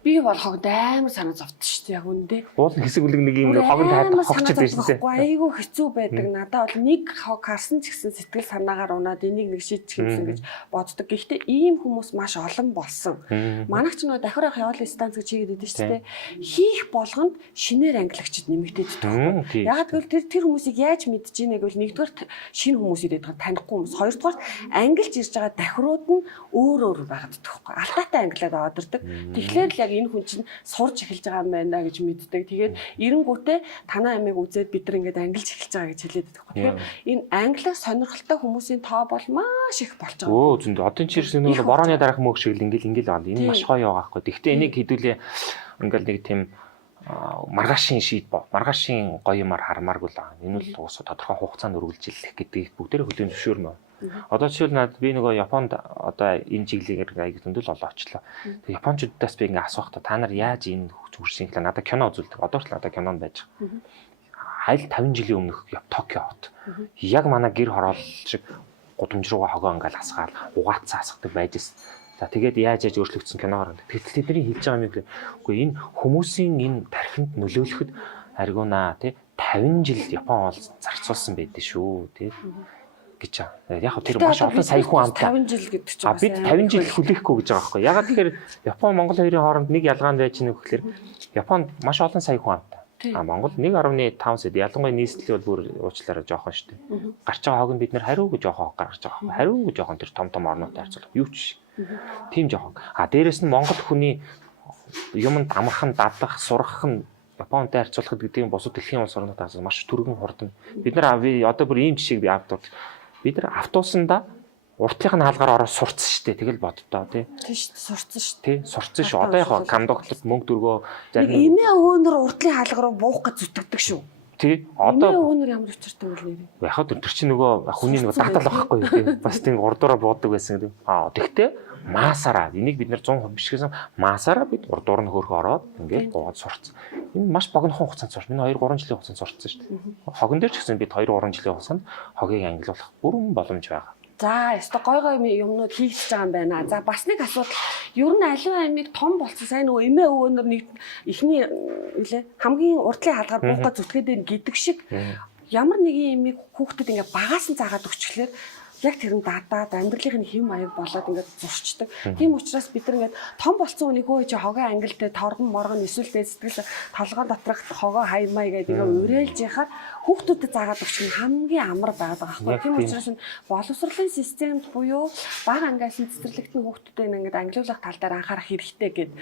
Би бол хогд амар санаа зовд шүү дээ яг үндэ. Уул хэсэг үлэг нэг юм хогонд хайдаг хогчд байсан тийм. Айгүй хэцүү байдаг. Надад бол нэг хог харсан ч гэсэн сэтгэл санаагаар унаад энийг нэг шийдчих юмсан гэж боддог. Гэхдээ ийм хүмүүс маш олон болсон. Манайх ч нөгөө давхар ах явуулын станц гэж хийгээд байдаг шүү дээ. Хийх болгонд шинээр ангилагчд нэмэгдээд байгаа. Яг тэгвэл тэр хүмүүсийг яаж мэдэж ийнэ гэвэл нэгдүгээр шинэ хүмүүс ирээд байгаа танихгүй хүмүүс. Хоёрдугаар ангилж ирж байгаа давхрууд нь өөр байгаад байгаа байхгүй. Алдаатай ангилаад аваад ирдэг. Тэгэхээр л яг энэ хүн чинь сурж эхэлж байгаа юм байна гэж мэддэг. Тэгээд эренгүүтээ танаа амиг үзээд бид нар ингээд ангилж эхэлж байгаа гэж хэлээд байдаг. Тэгэхээр энэ англиар сонирхолтой хүмүүсийн тоо бол маш их болж байгаа. Өө зөндөө одоо чинь нэг борооны дараах мөг шиг ингээл байгаа. Энэ маш гоё байгаа байхгүй. Гэхдээ энийг хэдүүлээ ингээл нэг тийм маргаашийн маргаашийн гоё юмар хармааргүй л байгаа. Энэ бол уусаа тодорхой хугацаанд үргэлжилэх гэдгийг бүгдээрээ хөлийн зөвшөөрмө. Одоо жишээл надад би нөгөө Японд одоо энэ чиглэлээр аяг зөндөл олоочлоо. Тэгээ Япончуудаас би ингээ асуух та нар яаж энэ зүгшин гэхлээр надад кино үзүүлдэг. Одоо ч надад кинонд байж байгаа. Хайл 50 жилийн өмнөх Токио хот. Яг манай гэр хороол шиг гудамж руугаа хогоо ингээл асгаал угаацсан асгадаг байжсэн. За тэгээд яаж өөрчлөгдсөн киногоор. Тэгтэл тэдний хийж байгаа юм үгүй энэ хүмүүсийн энэ тархинд нөлөөлөхөд аргуунаа тий 50 жил Япон бол зарцуулсан байдэн шүү тий гэж байгаа. Яг тэр маш олон сая хүн амтаа 50 жил гэдэг чинь бид 50 жил хүлээхгүй гэж байгаа байхгүй. Ягаад тэгэхээр Япон Монгол хоёрын хооронд нэг ялгаанд байж нэг гэхээр Японд маш олон сая хүн амтаа. Монгол 1.5 сэд ялангуяа нийслэл бол бүр уучлаарай жоохон шүү дээ. Гарч байгаа хог нь бид нэр хариугүй жоохон гаргаж байгаа. Хариугүй жоохон тэр том орнуудтай харьцуулах юу ч. Тийм жоохон. Дээрэс нь Монгол хүний юмд амархан дадах, сурах нь Японтай харьцуулахад гэдэг нь бусад дэлхийн улс орнуудаас маш түргэн хурдан. Бид нар одоо бүр ийм жишээг би авдаа. Бид нар автобусанда уртлынхаа хаалгаар ороод сурцсан шүү дээ. Тэгэл боддоо тий. Тийм шүү дээ. Сурцсан шүү. Тий, сурцсан шүү. Одоо яг кондукторт мөнгө дөргөө зарим эмээ өвөнөр уртлын хаалга руу буух гэж зүтгэдэг шүү. Тий. Одоо эмээ өвөнөр ямар өчртэй үл нэр. Яг тэр чинь нөгөө хүний нөгөө дагдал байхгүй тий. Бас тийм урдуураа буудаг байсан гэдэг. Тэгтээ масаараа энийг бид нэр 100% биш гэсэн масаараа бид урдуур нь хөрхө ороод ингээд гоод сурцсан. Энэ маш богинохон хугацаанд сурч. Миний 2-3 жилийн хугацаанд сурцсан шүү дээ. Хогон дээр ч гэсэн бид 2-3 жилийн хугацаанд хогийг ангилуулах бүрэн боломж байгаа. За, ёстой гой юмнууд хийгдэж байгаа юм байна. За, бас нэг асуудал. Ер нь аливаа аймаг том болсон. Сайн нөгөө эмээ өвөнөр нэг ихний хамгийн уртлын хаалгаар буухад зүтгээд байна гэдэг шиг ямар нэгэн эмийг хүүхдэд ингээ багаас нь заагаад өчглөөр яг тэр нь дадаад амьдралын хэм маяг болоод ингээд зурчдаг. Тийм учраас бид нар ингээд том болсон үнийг хөө чи хогоо ангилтэй торгон моргон эсвэл сэтгэл толгойн доторх хогоо хаймаа гэдэг ингээд уриалж яхаар хүүхдүүдэд заагаад өгчих нь хамгийн амар байгаад байгаа байхгүй. Тийм учраас боловсролын системд буюу бага ангиас цэцэрлэгтэн хүүхдүүдэд ингээд ангилуулах тал дээр анхаарах хэрэгтэй гэд.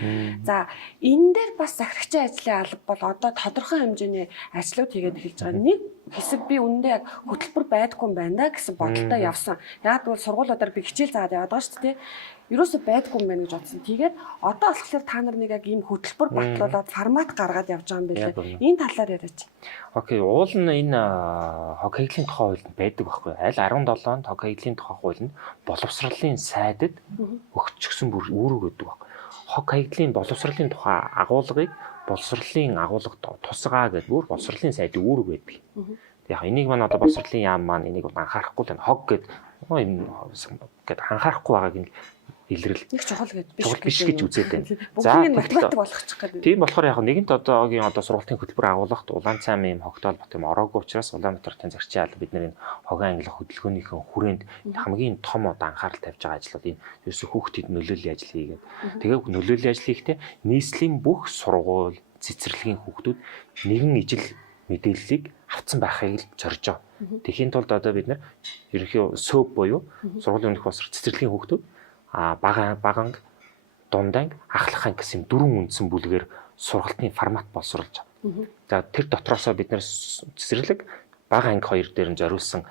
За энэ дээр бас захирагчийн ажлын алба бол одоо тодорхой хэмжээний ажлууд хийгээд эхэлж байгаа. Нэг хэсэг би үнэндээ яг хөтөлбөр байдгүй юм байна гэсэн бодолтой явсан. Яг бол сургуулиудаар би хичээл заагаад яваад байгаа шүү дээ. Ерөөсөө байдгүй юм байна гэж бодсон. Тэгээд одоо болохоор та нар нэг яг ийм хөтөлбөр батлуулаад формат гаргаад явж байгаа юм билээ. Энэ талаар яриач. Окей, уул нь энэ хог хэвлэлийн тухай хуулинд байдаг байхгүй. Аль 17-нд хог хэвлэлийн тухай хуулинд боловсролын сайдад өгчихсөн бүр үүрэг өгдөг байхгүй. Хог хэвлэлийн боловсролын тухай агуулгыг боловсролын агуулга тусгаа гэдэг бүр боловсролын сайдын үүрэг байдаг. Яг энийг маань одоо боловсролын яам маань энийг анхаарахгүй л хог гэдэг энэ анхаарахгүй байгааг нь илрэл нэг чухал гэдэг биш гэж үзээд байна. За математик болгочих гэдэг. Тийм болохоор яг нэгэнт одоогийн сургуулийн хөтөлбөр агуулгад улаан цайм юм хогтоол бат юм ороогүй учраас Улаанбаатарын зарчийн алба бид нар энэ хогийн ангилах хөдөлгөөнийхэн хүрээнд хамгийн том анхаарал тавьж байгаа ажлууд энэ ерөөсө хүүхдэд нөлөөллийн ажил хийгээд тэгээ нөлөөллийн ажил хийхдээ нийслэлийн бүх сургууль цэцэрлэгийн хүүхдүүд нэгэн ижил мэдээллийг авцсан байхыг зорж байгаа. Тэхийн тулд одоо бид нар ерөнхий СОП буюу сургуулийн өмнөх боловсрол цэцэрлэгийн хүүхдүүд баганг дунданг ахлах гэсэн 4 үндсэн бүлгээр сургалтын формат боловсруулж байгаа. За тэр дотроосоо бид нэр цэцэрлэг бага анги 2 дээр нь зориулсан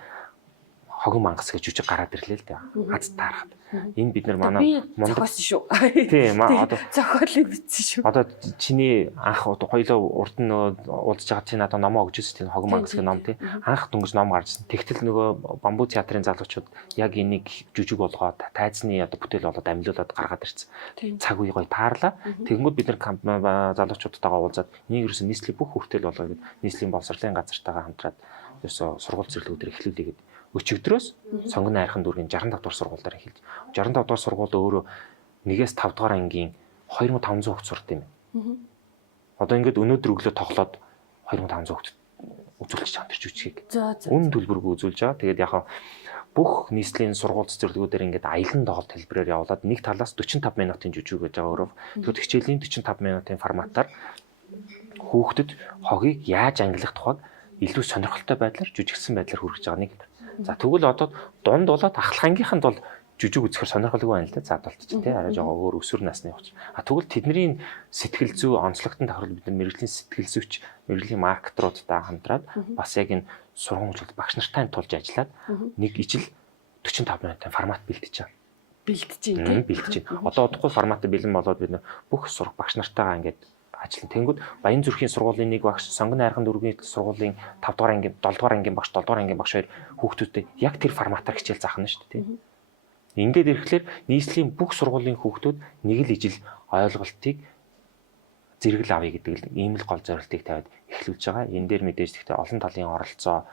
хогон мангас гэж жүжиг гараад ирлээ л дээ. Аз таарахад. Энэ бид нар манай зохиосон шүү. Тийм одоо зохиолыг бичсэн шүү. Одоо чиний анх хоёлоо урд нь уулзж байгаа чинь одоо номоо өгч ирсэн тийм хогон мангас гэх ном тийм анх дөнгөж ном гарчсан. Тэгтэл нөгөө бамбуу театрын залуучууд яг энийг жүжиг болгоод тайзны одоо бүтээл болоод амлиулаад гаргаад ирсэн. Цаг үе гоё таарлаа. Тэгэнгүүт бид нар залуучуудтайгаа уулзаад энийг ерөөсөн нийслэлийн бүх хүртэл болгоо гэд нийслэлийн боловсролын газартайгаа хамтраад ерөөсөө сургууль зэрлэгүүдээр эхлүүлээ гэд. Өчигдрөөс сонгон найрхан дүүргийн 65 дугаар сургуульаар эхэлж. 65 дугаар сургууль өөрөө 1-5 дугаар ангийн 2500 хүүхд сурдаг юм байна. Одоо ингээд өнөөдөр өглөө тоглоод 2500 хүүхд үзүүлчих чам тэр жүжигийг. Үн төлбөргүй үзүүлж байгаа. Тэгээд яг бүх нийслэлийн сургууль цэцэрлэгүүдээр ингээд аялан тоглолт хэлбэрээр явуулаад нэг талаас 45 минутын жүжиг гэж байгаа өөрөө. Тэгээд хичээлийн 45 минутын форматаар хүүхдэд хогийг яаж ангилах тухайг илүү сонирхолтой байдлаар жүжигсэн байдлаар хүргэж байгаа нэг. За тэгвэл одоо дунд болоод ахлах ангийнханд бол жүжиг үзэхээр сонирхолтой байна л да. Задуулт ч тийм арай жоо өөр өсвөр насны учраас. Тэгвэл тэдний сэтгэл зүй онцлогтон тохирол бид нар мэрэгжлийн сэтгэл зүйч, мэрэгжлийн маркетруудтай хамтраад бас яг энэ сургамжууд багш нартай тулж ажиллаад нэг ижил 45 минутын формат бэлтэж байгаа. Бэлтэж байна. Одоо удахгүй форматыг бэлэн болоод бид бүх сурах багш нартайгаа ингээд ажиллана. Тэнгүүд Баян зүрхийн сургуулийн нэг багш, Сонгон найрхан дүүргийн сургуулийн 5 дугаар ангийн, 7 дугаар ангийн багш, 7 дугаар ангийн багш хоёр хүүхдүүдэд яг тэр форматаар хичээл заах нь шүү дээ. Ингээд ирэхлээр нийслэлийн бүх сургуулийн хүүхдүүд нэг л ижил ойлголтыг зэрэгэл авъя гэдэг ийм л гол зорилтыг тавиад эхлүүлж байгаа. Энэ дээр мэдээж гэхдээ олон талын оролцоо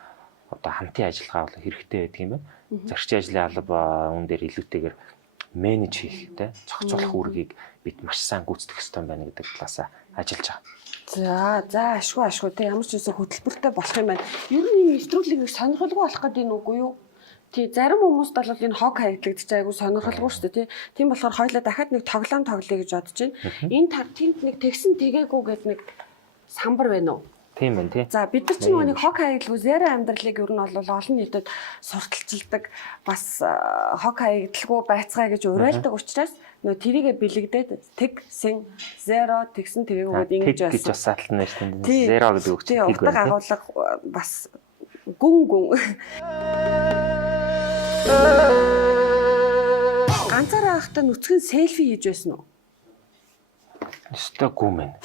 одоо хамтын ажиллагаа бол хэрэгтэй байдаг юм байна. Зарчим ажлын алба үүн дээр илүүтэйгээр менеж хийх те зохицуулах үүргийг бид маш сайн гүйцэтгэх ёстой байна гэдэг талаас ажиллаж байгаа. За ашгүй те ямар ч үсэн хөтөлбөртэй болох юм байна. Ер нь энэ нэвтрүүлгийг сонирхолгүй болох гэдэг нь үгүй юу? Тий зарим хүмүүст бол энэ хог хаягдлагдчих айгу сонирхолгүй шүү дээ тий. Тийм болохоор хоёлаа дахиад нэг тоглоом тоглоё гэж бодож байна. Энэ тент нэг тэгсэн тэгээгүй гэдэг нэг самбар байна уу? Тийм байна тий. За бид нар ч нэг хог хаягдлгүй зэра амьдралыг ер нь бол олон нийтэд сурталчилдаг бас хог хаягдлгүй байцгаа гэж уриалдаг учраас нөө тэрийгэ бэлэгдээд тэгсэн зеро тэгсэн тэгээгүй ингэж байсан. Тэг гэж бас саатална шүү дээ. Зеро гэдэг үг чинь тэг байна. Агуулга бас гүн ганцаараа байхдаа нүцгэн селфи хийж байсан уу? Өстой гүмэн.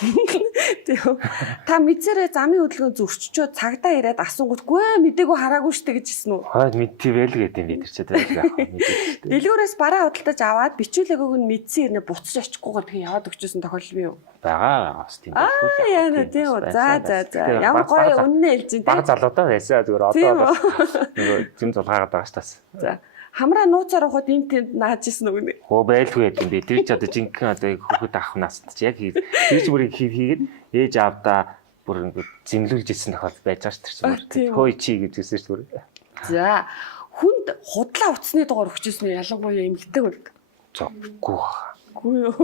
Тийм. Та мэдсээрээ замын хөдөлгөөн зөрчичөө цагдаа ирээд асуунгуудгүй мэдээгүй хараагүй штэ гэж хэлсэн үү? Хойд мэдтивэл гэдэг юм бид нар ч байдаг. Дэлгүүрээс бараа худалдаж аваад бичүүлээгүйг нь мэдсэн ирнэ буцаж очихгүйгээр тэгээ яваад өгчөөсөн тохиолдол бий юу? Байгаа бас тийм байхгүй. Яа тийм үү. За. Ямар гоё үннээ хэлж байна. Баг залуудаа байсан зүгээр одоо нөгөө зэм зулгаагаад байгаа ш тас. За. Хамраа нууцаар ухад энэ тэнд нааж исэн үг нэ. Хөө байлгүй юм би. Тэр ч одоо жинхэнэ одоо хүүхэд авах насанд ч яг тэр ч бүрийг хийгээд ээж аавдаа бүр ингэ зэмлүүлж исэн тохиолдол байж байгаа ш тэр. Хөөе чи гэж хэлсэн ш түр. За. Хүнд худлаа утасны дугаар өгчээсэн нь ялангуяа эмэлдэг үү? Зоггүй. Үгүй юу.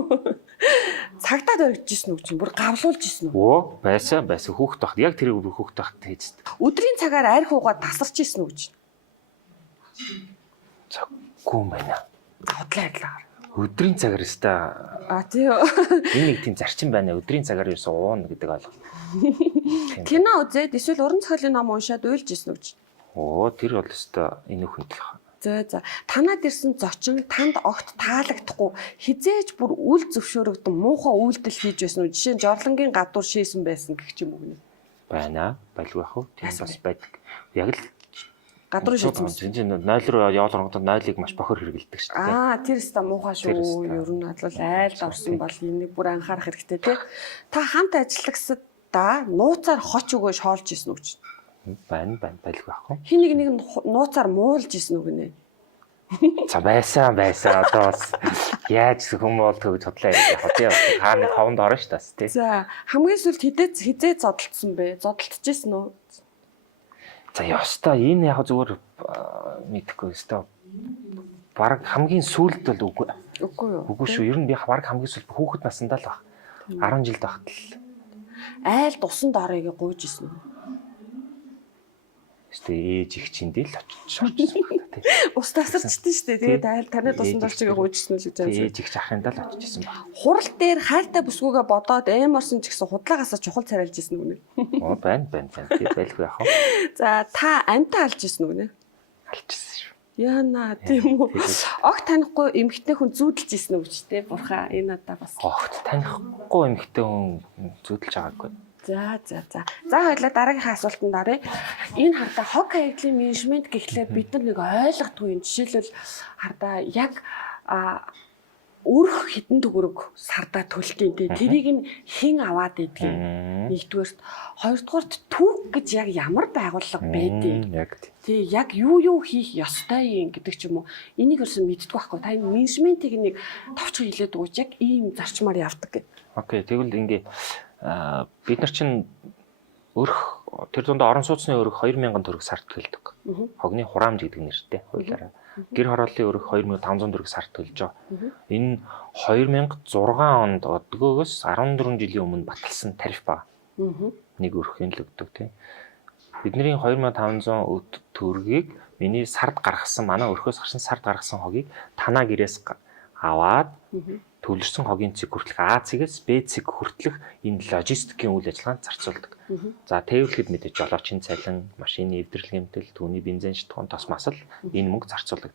Цагдаад өргөжсэн үг чинь бүр гавлуулж исэн үү? Оо, байсан. Хүүхэд тахт яг тэр хүүхэд тахт хийжсэн. Өдрийн цагаар арх уугаад тасарч исэн үг чинь. Зоггүй байна. Худлаа ядлаа. Өдрийн цагаар өстой. Тийм. Энэ нэг тийм зарчим байна. Өдрийн цагаар юусан уун гэдэг ойлголт. Кино үзээд эсвэл уран зохиолын ном уншаад уйлж исэн үг чинь. Оо, тэр бол өстой энэ хүндэл. За. Танаад ирсэн зочин танд огт таалагдахгүй хизээж бүр үл зөвшөөрөгдөн муухай үйлдэл хийж байсан үү? Жишээ нь жорлонгийн гадуур шийсэн байсан гэх ч юм уу гэнэ. Байна. Байлгүй ах уу? Тийм бас байдаг. Яг л гадуур шийсэн байсан. Чинь 0 руу явуулгад 0-ыг маш бохор хэрэгэлдэг шүү дээ. Тэр өстой муухай шүү. Ер нь бол айлд орсон бол энийг бүр анхаарах хэрэгтэй тий. Та хамт ажиллагсад нууцаар хоч өгөө шоолж исэн үг чинь. Байна байлгүй ах уу? Хин нэг нууцаар муулж исэн үг нэ. За байсан одоо бас яаж хүмүүс болтгоо гэж бодлоо яг хотын хааны ховонд орно ш тас тий. За хамгийн сүлд хизээ зодтолцсон бэ? Зодтолчихсэн үү? За ёстой энэ яг зүгээр мэдхгүй ёстой. Бараг хамгийн сүүлд бол үгүй. Үгүй юу? Үгүй шүү. Ер нь би бараг хамгийн сүүлд хүүхэд насндаа л баг. 10 жилд багт л. Айлд усан дорыг гуйж исэн үү? Эсвэл ээж их чинь дэл очиж орчихсон байна тий. Ус тасарчдээ шүү дээ. Тэгээд айл танад усан дорчиг гуйжсэн л гэж байна. Ээж их ахындаа л очижсэн байна. Хурал дээр хайртай бүсгүйгээ бодоод эморсон ч гэсэн худлагаасаа чухал царайлж исэн үг нэ. Оо байна. Тий байлгүй яах вэ? За та амьтаа алж исэн үг нэ. Алжсэн шүү. Яна тийм үү. Огт танихгүй эмэгтэй хүн зүүдэлж исэн үг ч тий. Бурхан энэ надаа бас. Огт танихгүй эмэгтэй хүн зүүдэлж байгаагүй. За хоёлаа дараагийнхаа асуултанд оръё. Энэ хардаа хог хаягдлын менежмент гэхлээр бид нар нэг ойлгохгүй юм. Жишээлбэл хардаа яг өрх хідэн төгрөг сардаа төлтийн тий. Тэрийг нь хэн аваад идэх юм. Нэгдүгээрт, хоёрдугаарт түүх гэж яг ямар байгууллага байдгийг. Яг тий. Яг юу хийх ёстой юм гэдэг ч юм уу. Энийг ерөөсөн мэддэг байхгүй. Та энэ менежментийг нэг товчхон хэлээд өгөөч. Яг ийм зарчмаар явдаг гэх. Окей, тэгвэл ингээ бид нар чинь өрх тэр дунд орон сууцны өрх 2000 төгрөг сард төлдөг. Хогны хураамж гэдэг нэртэй хуулиараа. Гэр хорооллын өрх 2500 төгрөг сард төлж байгаа. Энэ 2006 онд одгоогоос 14 жилийн өмнө баталсан тариф баг. Нэг өрх энэ л өгдөг тийм. Бидний 2500 төгрөгийг миний сард гаргасан манай өрхөөс гарсан сард гаргасан хогийг танаа гэрээс аваад төвлөрсөн хогийн цэг хүртэлх А цэгээс Б цэг хүртэлх энэ логистикийн үйл ажиллагаанд зарцуулдаг. За тээвэрлэхэд мэдээж жолоочийн цалин, машины эвдэрлэгийн эмтэл, түүний бензин шатхуун тос масал энэ мөнгө зарцуулдаг.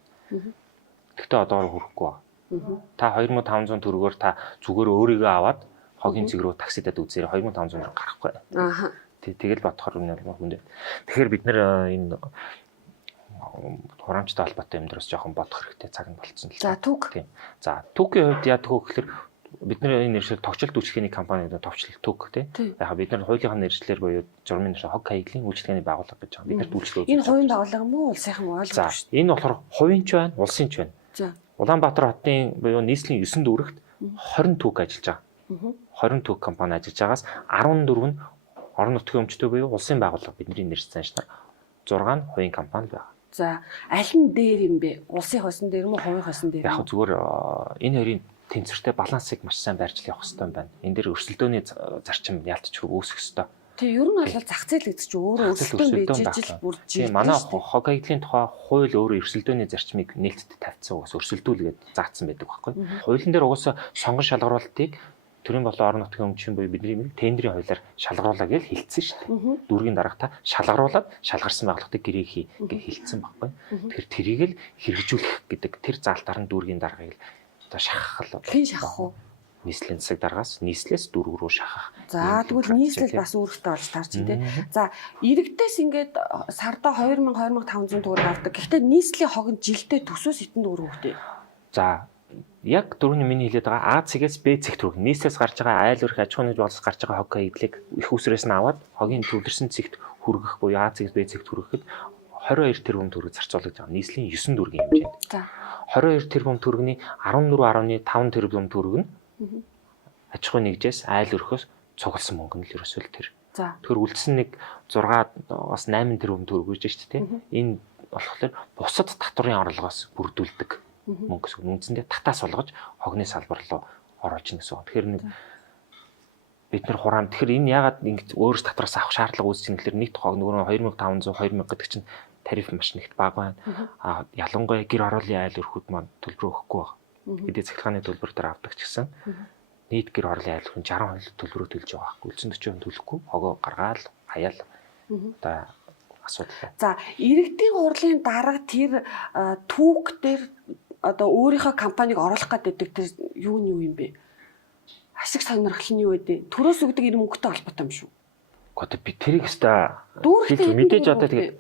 Гэхдээ одоогоор хүрэхгүй байна. Та 2500 төгрөгөөр та зүгээр өөрийгөө аваад хогийн цэг рүү таксидад үзээрэй 2500 төгрөг гарахгүй. Ааха. Тэгэл бодохоор үнэ хүндээ. Тэгэхээр бид нэр энэ хураамжтай холбоотой юмдраас жоохон бодох хэрэгтэй цаг нь болцсон л. За түг. Тийм. За түгийн хувьд яадаг вэ гэхээр бид нэр энэ нэршил товчлолт үйлчлэгээний компаниуд товчлол түг тийм. Яг бид нар хуулийнхаа нэршлэр буюу журмын нэршил хог хаягдлын үйлчлэгээний байгууллага гэж байгаа. Бид нарт үйлчлэг Энэ хувийн байгууллага юм уу улсын юм ойлгож байна шүү дээ. Энэ болохоор хувийн ч байна, улсын ч байна. За. Улаанбаатар хотын буюу нийслэлийн 9 дүүрэгт 20 түг ажиллаж байгаа. 20 түг компани ажиллаж байгаас 14 нь орон нутгийн өмчтөй буюу улсын байгууллага бидний нэршсэн шнаар 6 нь хувийн компани байна. За, аль нь дээр юм бэ? Улсын хойсон дээр юм уу, хувийн хойсон дээр? Яг зүгээр энэ хоёрын тэнцвэртэй балансыг маш сайн байрч явах хэрэгтэй юм байна. Энэ дээр өрсөлдөөний зарчим яалтчгүй үүсэх хэрэгтэй. Тэг ер нь бол зах зээл гэдэг чинь өөрөө өрсөлдөөн бийжиж бүр жил. Манай хог хаягдлын тухай хууль өөрөө өрсөлдөөний зарчмыг нээлттэй тавьсан уус өрсөлдүүлгээд заагдсан байдаг байхгүй. Хуулийн дээр угаасаа сонгон шалгаруулалтыг төрийн болон орон нутгийн өмчийн буюу бидний тендерийн хуулиар шалгаруулаа гэж хэлсэн шүү дээ. Дүүргийн дарагта шалгаруулад шалгарсан байгууллагыг гэрээ хий гэж хэлсэн байхгүй. Тэгэхээр тэрийг л хэрэгжүүлэх гэдэг тэр заалтаар нь дүүргийн даргаыг одоо шахах л. Хэн шахах вэ? Нийслэлийн засаг даргаас нийслэлээс дүүрэг рүү шахах. За тэгвэл нийслэл бас өөртөө олж тарч тий. За иргэдээс ингээд сарда 2000-2500 төгрөг авдаг. Гэхдээ нийслэлийн хогонд жилдээ төсөөс хитэн төгрөг өгдөө. За яг дөрөвний миний хэлээд байгаа А цэгээс Б цэгт хүрэх нийслэлээс гарч байгаа айл өрх аж ахуйн боловс гарч байгаа хог хаягдлыг их усрээс нь аваад хогийн төвлөрсөн цэгт хүргэх буюу А цэгээс Б цэгт хүрэхэд 22 тэрбум төгрөг зарцуулагдж байгаа. Нийслэлийн 9 дүүргийн хэмжээнд. За 22 тэрбум төгрөгийн 14.5 тэрбум төгрөг нь аж ахуйн нэгжээс айл өрхөөс цугласан мөнгө нь л ерөөсөө тэр. За тэгэхээр үлдсэн нэг 6-8 тэрбум төгрөг гэж шүү дээ. Энэ болохоор бусад татварын орлогоос бүрдүүлдэг мөнгө гэсэн. Үндсэндээ татаас болгож хогны салбар руу оруулж ийн гэсэн. Тэгэхээр нэг бид нар хураам. Тэгэхээр энэ яагаад ингэж өөрөөс татвараас авах шаардлага үүсэж байгаа гэхээр нийт хог нөгөө 2500 2000 гэдэг чинь тариф маш нэгт бага байна. А ялангуяа гэр ороолын айл өрхүүд маань төлбөр өгөхгүй байна. Эдийн захиргааны төлбөр дээр авдаг ч гэсэн нийт гэр ороолын айл өрх нь 60% төлбөрөө төлж байгаа байхгүй. Үлдсэн 40% төлөхгүй хогоо гаргаал хаяал. Одоо асуудал. За иргэдийн хурлын дарга тэр түүх дээр одоо өөрийнхөө компанийг оруулах гэдэг тэр юу юм бэ? Ашиг сонирхол нь юу вэ? Төрөөс өгдөг энэ мөнгөтэй холбоотой юм шүү. Гэхдээ би тэрийг өстой мэдээж одоо тэгээд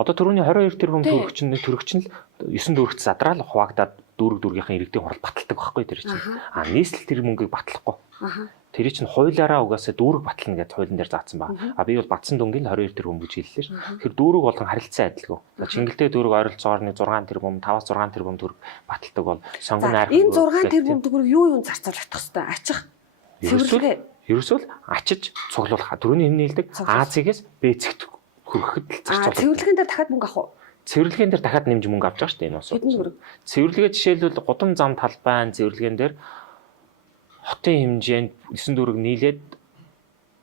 одоо түрүүний 22 тэрбум төрөгч нь л 9 дүүрэгт задраал хуваагдаад дүүргийнхээ иргэдийн хурал баталдаг байхгүй тэр чинь. А нийслэл тэр мөнгийг батлахгүй. Тэр чинь хуулиараа угаасаа дүүрэг батлна гэж хуулийн дээр заасан ба. А би бол Батсан дүнгийн 22 тэрбум гэж хэллээ ш. Тэгэхээр дүүрэг болгон харилцан адилгүй. Чингэлтэй дүүрэг ойролцоогоор 6 тэрбум 5-6 тэрбум төгрөг баталдаг бол сонгон найрах. Энэ 6 тэрбум төгрөг юу зарцуулагдах хэвээр ачих. Цэвэрлэгээ. Ерөөсөө л ачиж цуглуулах. Түрүүний хэмнээ хэлдэг А цэгээс Б цэгт хүрэхэд л зарцуулах. Цэвэрлэгийн дээр дахиад мөнгө авах уу? Цэвэрлэгийн дээр дахиад нэмж мөнгө авч байгаа шүү дээ энэ усууд. Цэвэрлэгээ жишээлбэл гудам зам талбайн цэвэрлэгийн дээр хотын хэмжээнд 9 дүүрэг нийлээд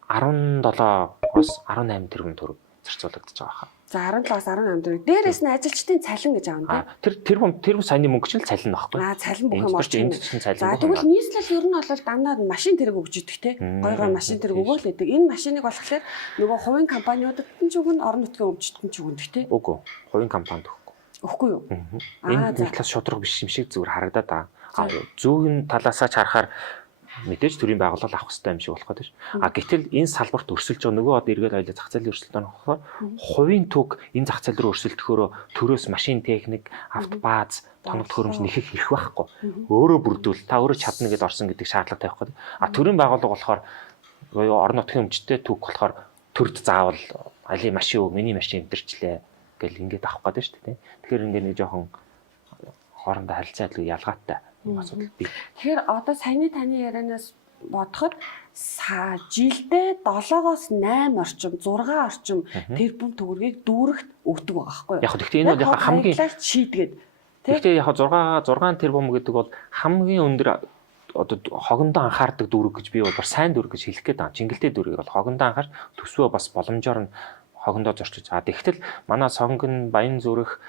17-оос 18 тэрбум төгрөг зарцуулагдаж байгаа хаа. За 17-аас 18 төгрөг. Дээрээс нь ажилчдын цалин гэж аавна тий. Тэр саяны мөнгө чинь л цалин байхгүй. Цалин бүх юм орчин. За тэгвэл нийслэл ер нь бол дандаа машин тэрэг өгч идэг те. Гой машин тэрэг өгөөл идэг. Энэ машиныг болохоор нөгөө хувийн компаниудад ч үгэн орон нутгийн өмчтөнд ч үгэн те. Үгүй. Хувийн компанид өгөхгүй. Өгөхгүй юу? Энэ нэг талаас шудраг биш юм шиг зүгээр харагдаад байгаа. Зүүн талаасаа ч харахаар мэдээж төрийн байгууллага авах хэрэгтэй юм шиг болох гэдэг. Гэтэл энэ салбарт өрсөлдөж байгаа нөгөө од эргээд аялал зах зээлийн өрсөлдөөн болохоор хувийн төг энэ зах зээл рүү өрсөлдөхөөрөө төрөөс машин техник, автобааз, тоног төхөөрөмж нэхэх ирэх байхгүй. Өөрөө бүрдүүл та өөрөө чадна гэдээ орсон гэдэг шаардлага тавих гэдэг. Төрийн байгууллага болохоор орон нутгийн өмчтэй төг болохоор төрд заавал али машин өг, миний машин өдөрчлээ гэл ингээд авах гэдэг шүү дээ. Тэгэхээр ингээд нэг жоохон хоорондоо харилцаа адилгүй ялгаатай. Тэгэхээр одоо саяны таны ярианаас бодоход жилдээ 7-оос 8 орчим 6 орчим тэрбум төгрөгийг дүүрэгт өгдөг байгаа байхгүй юу? Яг гэхдээ энэ бол яг хамгийн шийдгээд гэхдээ яг 6 тэрбум гэдэг бол хамгийн өндөр одоо хогондоо анхаардаг дүүрэг гэж би бол сайн дүүрэг гэж хэлэх гээд байна. Чингэлтэй дүүрэг бол хогондоо анхаар төсвөө бас боломжоор нь хогондоо зорчиж. Тэгтэл манай сонгон, Баян зүрх,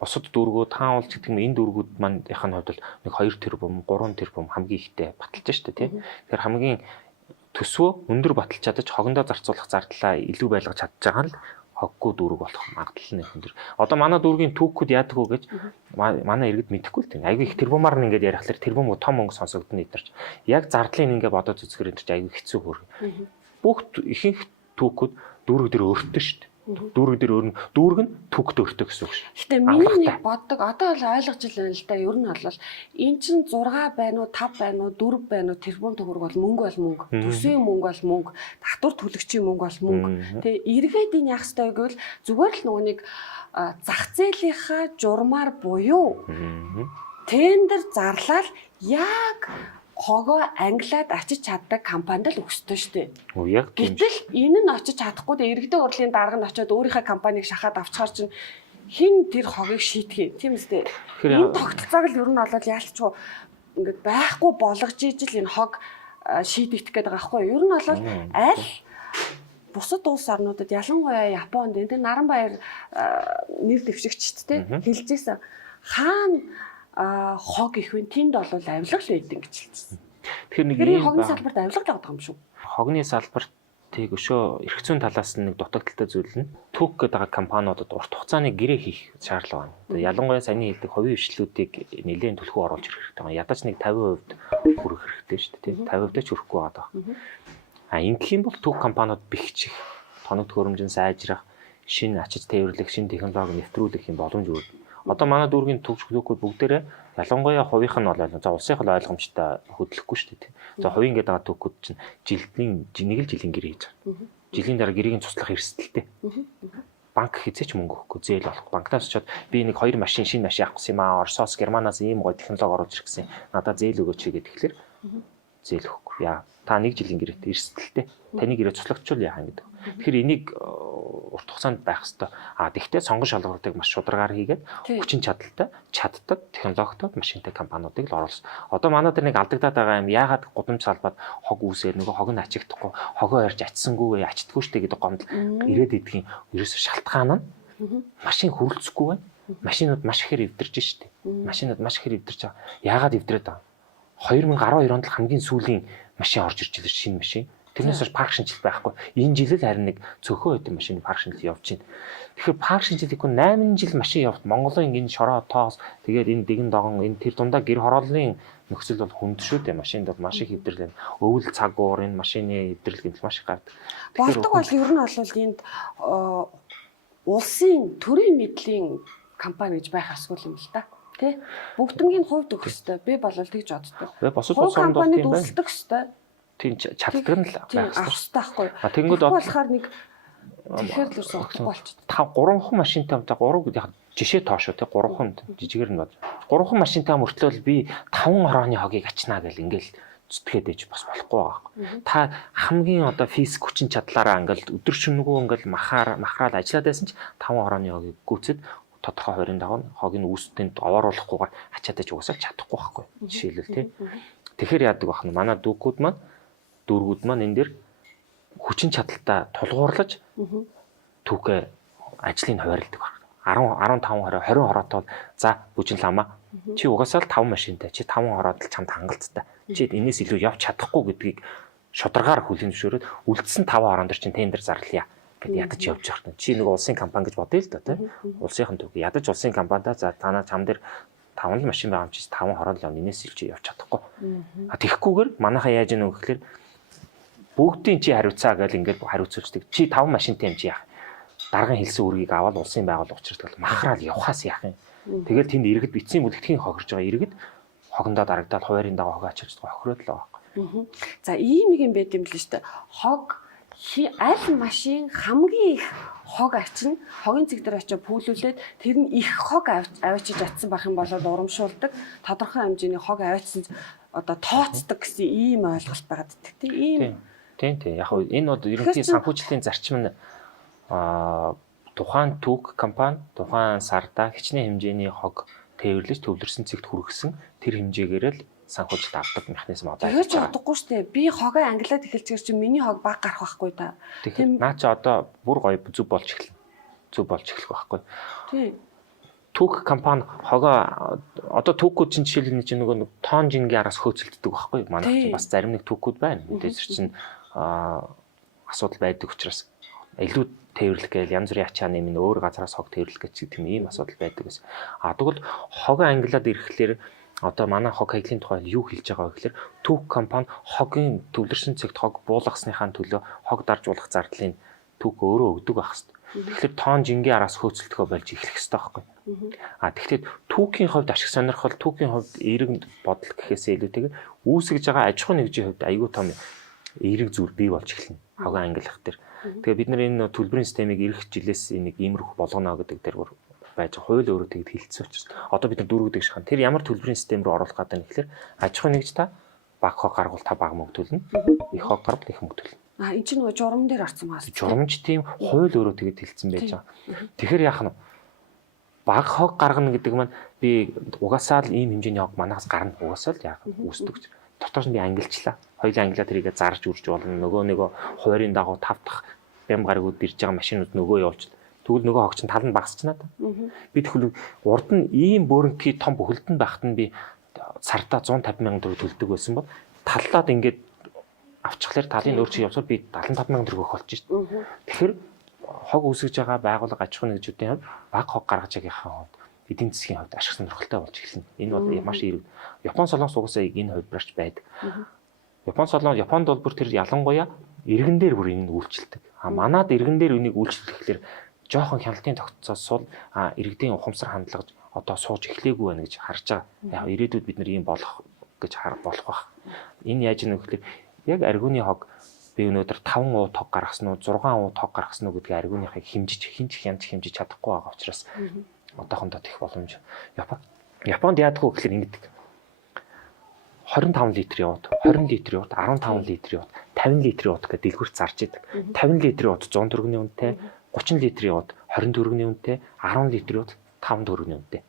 бусад дүүргүүд, таан уулз гэдэг энэ дүүргүүд маань яханы хувьд бол нэг 2 тэрбум, 3 тэрбум хамгийн ихтэй баталж штэ тий. Тэгэхээр хамгийн төсвөө өндөр баталж чадаж хогондоо зарцуулах зардлаа илүү байлгаж чадж байгаа нь л хоггүй дүүрэг болох магадлал нь өндөр. Одоо манай дүүргийн түүхүүд яадаг уу гэж манай иргэд мэдэхгүй л тийм. Айгүй их тэрбумаар нь ингээд ярихлаар тэрбум том мөнгө сонсогдно эдэрч. Яг зардлыг ингээд бодоод үзэхээр эдэрч айгүй хэцүү хөр. Бүх ихэнх түүхүүд дүүрэг дээр өөртөө шүү дээ. Дүүрэг дээр өөр нь дүүрэг нь түүхд өөртөө гэсэн үг шүү. Гэтэ миний нэг боддог одоо бол ойлгож илээ л да. Ер нь бол эн чин 6 байна уу, 5 байна уу, 4 байна уу, тэрбум төгрөг бол мөнгө бол мөнгө. Төсвийн мөнгө бол мөнгө. Татвар төлөгчийн мөнгө бол мөнгө. Тэгээ эргээд энэ яах ёстой гэвэл зүгээр л нөгөө нэг зах зээлийнхаа журмаар буюу тендер зарлал яг хогоо англиад очиж чаддаг компанид л өгсдөө шүү дээ. Яг тийм. Гэтэл энэ нь очиж чадахгүй дээ. Иргэдийн урлагийн дарга нь очиод өөрийнхөө компанийг шахаад авчихаар чинь хин тэр хогийг шийтгэе. Тийм үстэй. Энэ тогтолцоог л ер нь бол яалтчгүй ингээд байхгүй болгож ижил энэ хог шийдэгдэх гээд байгаа байхгүй. Ер нь бол аль бусад улс орнуудад ялангуяа Японд энэ Наранбаяр нэр дэвшигчд те хэлжсэн хаана хог их вэ? Тэнд бол авилга л байдаг гэж хэлсэн. Тэгэхээр нэг ийм хогны салбарт авилга л байгаа юм шүү. Хогны салбартыг өшөө эрх зүйн талаас нь нэг дутагдaltaй зүйл нь түүх гэдэг байгаа компаниудад урт хугацааны гэрээ хийх шаардлага байна. Ялангуяа саяны хэлдэг хувийн хвшлүүдийг нэлээд төлхөө оруулж ирэх хэрэгтэй байна. Ядаж нэг 50% хүрэх хэрэгтэй шүү дээ. 50% ч хүрэхгүй байгаа. Ингэх юм бол түүх компаниуд бэхжих, тоног төхөөрөмжийн сайжрах, шинэ ачиж тээвэрлэх, шинэ технологи нэвтрүүлэх юм боломж өгнө. Одоо манай дүүргийн төвчгөлөөгүүд бүгдээрээ ялангуяа хувийнх нь бол за улсынх нь ойлгомжтой хөдлөхгүй шүү дээ. За хувийн гэдэг байгаа төвчгүүд чинь нэг л жилийн гэрээ хийж байгаа. Жилийн дараа гэрийг цуслах эрсдэлтэй. Банк хизээч мөнгө өгөхгүй зээл олох. Банкнаас очиод би нэг 2 машин шинэ машин авах гэсэн юм аа. Оросоос, Германаас ийм гоё технологи оруулж ирэх гэсэн. Надад зээл өгөөч гэдэг тэгэхээр зээл өгөхгүй. Яа, та нэг жилийн гэрээтэй эрсдэлтэй. Таны гэрээ цуслагдчихвал яах юм гэдэг. Тэгэхээр энийг урт хугацаанд байх хэрэгтэй. Тэгвэл сонгон шалгууруудыг маш шударгаар хийгээд хүчин чадалтай, чаддаг технологитой машинтай компаниудыг л оруулсан. Одоо манай дээр нэг алдагдаад байгаа юм. Яагаад гудамж салбаад хог үүсээр нөгөө хог нь ачигдахгүй, хогоо ярьж ачсангүй, ачдаггүй штэ гэдэг гомдол ирээд идэх юм. Ерөөсө шалтгаан нь машин хөрөлцөхгүй байна. Машинууд маш ихээр эвдэрч штэ. Машинууд маш ихээр эвдэрч байгаа. Яагаад эвдрээд байгаа? 2012 онд л хамгийн сүүлийн машин орж ирж байгаа шинэ машин. Тэрнээс хойш парк шинжилт байхгүй. Энэ жил л харин нэг цөөхөн өдөр машины парк шинжилт явж байна. Тэгэхээр парк шинжилтийг 8 жил машин явт Монголын энэ шороо тоос тэгээд энэ дэгэн догон энэ тэр дундаа гэр хорооллын нөхцөл бол хүнд шүү дээ. Машинд бол маш их эвдэрлэн өвөл цаг уур энэ машины эвдэрлэг гэмтэл маш их гардаг. Болдог бол ер нь бол энд улсын төрийн мэдлийн компани гэж байх асуудал юм л та. Тэ? Бүгднгийн хувьд өгөх ёстой. Би бол тэгж боддог. Босод улсанд бол тийм байна. Үлддэг ёстой. Тийм чаддаг нь л байх хэрэгтэй байхгүй. Тэнгүүд болохоор нэг тэгэхээр л ерөөсөө болохгүй болчихсон. 3 хон машинтай хамтаа 3 гэдэг жишээ тоо шүү тий 3 хон жижигээр нь бод. 3 хон машинтай мөртлөө би 5 хорооны хогийг ачнаа гэл ингээл зүтгээд ээж бас болохгүй байгаа. Та хамгийн одоо физик хүчин чадлаараа ингээл өдөр шөнөгөө ингээл махраад ажиллаад байсан ч 5 хорооны хогийг гүйцэд тодорхой хорийн дагав хогийг үүстэнд овооруулахгүйгээр ачаад ээж угсаал чадахгүй байхгүй. Жишээлбэл тий. Тэгэхээр яадаг бах нь манай дүүкүүд маань энэ дэр хүчин чадалтай тулгуурлаж түүхээ ажлыг хуваарлдаг байна. 15 20 хороотой за бүжин ламаа чи угаасаа л 5 машинтай чи 5 хороод л чамд хангалттай. Чи энэс илүү явж чадахгүй гэдгийг шударгаар хүлээн зөвшөөрөөд үлдсэн 5 хороон дэр чин тендер зарлая гэд ядаж явж байгаа. Чи нэг улсын компани гэж бодъё л да тий. Улсынхан түүх ядаж улсын компанидаа за танаа чам дээр 5 машин байгаа юм чи 5 хороо л энэс илүү чи явж чадахгүй. Тэгэхгүйгээр манайхаа яаж яах вэ гэхээр бүгдийн чи хариуцаа гэл ингээд хариуцуулдаг. Чи 5 машинтай юм чи яах? Даргын хэлсэн үргийг аваад улсын байгууллага учирдаг махраал явахаас яах юм. Тэгэл тэнд иргэд битсийн бүлэгдэхийг хохирж байгаа иргэд хогондоо дарагдаад хуваарийн дагуу хог ачиж хохироод л байгаа. За ийм нэг юм байт юм л шүү дээ. Хог аль машин хамгийн их хог авчна, хогийн цэг дээр очиж пүүлүүлээд тэр нь их хог авчиж атсан байх юм бол урамшуулдаг. Тодорхой хэмжээний хог авчсан одоо тооцдог гэсэн ийм ойлголт байгаад байдаг тийм. Тийм. Яг нь энэ бол ерөнхий санхүүжилтийн зарчим нь тухайн түүх компани тухайн сарда хичнээн хэмжээний хог тээвэрлэж төвлөрсөн цэгт хүргэсэн тэр хэмжээгээр л санхүүжилт авдаг механизм одоо тэгээд ч удахгүй шүү дээ. Би хогоо ангилаад эхэлчихэр чи миний хог баг гарах байхгүй та. Тэгэхээр наа чи одоо бүр гоё зүв болж эхэлнэ. Зүв болж эхлэх байхгүй. Тийм. Түүх компани хогоо одоо түүхүүд чинь жишээлбэл чинь нөгөө тоон жингийн араас хөөцөлддөг байхгүй. Манайх чинь бас зарим нэг түүхүүд байна. Мэдээж чинь асуудал байдаг учраас илүү тээвэрлэх гээл янз бүрийн ачаа нэмэн өөр газараас хог тээвэрлэх гэж тийм ийм асуудал байдаг гэсэн. Тэгвэл хогоо ангилаад ирэхлээр одоо манай хог хаягдлын тухай юу хэлж байгаа вэ гэхээр түүх компани хогийн төвлөрсөн цэгт хог буулгасныхаа төлөө хог дарж болох зардлын түүх өөрөө өгдөг байх хэвээр. Тэгэхээр тоон жингийн араас хөөцөлдөхөө болж эхлэх хэрэгтэй байхгүй. Тэгэхээр түүхийн хувьд ашиг сонирхол, түүхийн хувьд эерэг бодол гэхээсээ илүүтэйгээр үүсгэж байгаа аж ахуй нэгжийн хувьд аюул том эерэг зүйл бий болж эхэлнэ. Хогоо ангилах дээр. Тэгээ бид нар энэ төлбөрийн системийг эх жилээс энийг иймэрхүү болгоно гэдэг дээр байж хууль өөрөө тэгэд хилцсэн учраас одоо бид нар дөрвөдөг шахана. Тэр ямар төлбөрийн систем рүү оруулах гэдэг нь гэхээр аж ахуй нэгж та баг хог гаргуул та баг мөнгө төлнө. Их хог гаргуул их мөнгө төлнө. Энэ чинь нөгөө журам дээр орсон маа. Журамч тийм хууль өөрөө тэгэд хилцсэн байж байгаа. Тэгэхээр яах нь баг хог гаргана гэдэг маань би угаасаа л ийм хэмжээний хог манаас гарна угаасаа л яах үүсдэг. Дотор нь би ангилчлаа. Хоёулаа ангилаад тэрийгэ зарж үрж болно. Нөгөө хуурийн дагуу тавдах бям гаргууд бирж байгаа машинууд нөгөө явуулж. Тэгвэл нөгөө хог чинь тал нь багасчихна та. Би тэгвэл урд нь ийм бөөрөнгийн том бүхэлдэн байхад нь би сартаа 150 сая төгрөг төлдөг байсан бол таллаад ингээд авчихлаар талын өөр чиг явсаар би 75 сая төгрөг өгөх болж шít. Тэгэхээр хог үүсгэж байгаа байгууллага аж ахуй нэгжүүдийн хувьд баг хог гаргаж байгаахан хувьд эдийн засгийн хувьд ашиг сонирхолтой болж эхэлнэ. Энэ бол маш эерэг. Япон солонгос угаасаа энэ хувьдраач байдаг. Японд бол бүр тэр ялангуяа иргэн дээр бүр энэ үйлчилдэг. Манад иргэн дээр энийг үйлчлэхээр жоохон хяналтын тогтцоос сул иргэдийн ухамсар хандлага одоо сууж эхлэегүй байна гэж харж байгаа. Яг ирээдүйд бид нар ийм болох гэж болох бах. Энэ яаж нэг гэхээр яг аргууны хог би өнөөдөр 5 уу тог гаргасан уу 6 уу тог гаргасан уу гэдгийг аргууныхыг хэмжиж чадахгүй байгаа учраас одоохондоо тех боломж. Японд яадаггүй гэхээр ингэдэг. 25 литр яваад 20 литр яваад 15 литр яваад 50 литр яваад гэдэг дэлгүрт зарж идэг. 50 литр яваад 100 төгрөгийн үнэтэй, 30 литр яваад 20 төгрөгийн үнэтэй, 10 литр яваад 5 төгрөгийн үнэтэй.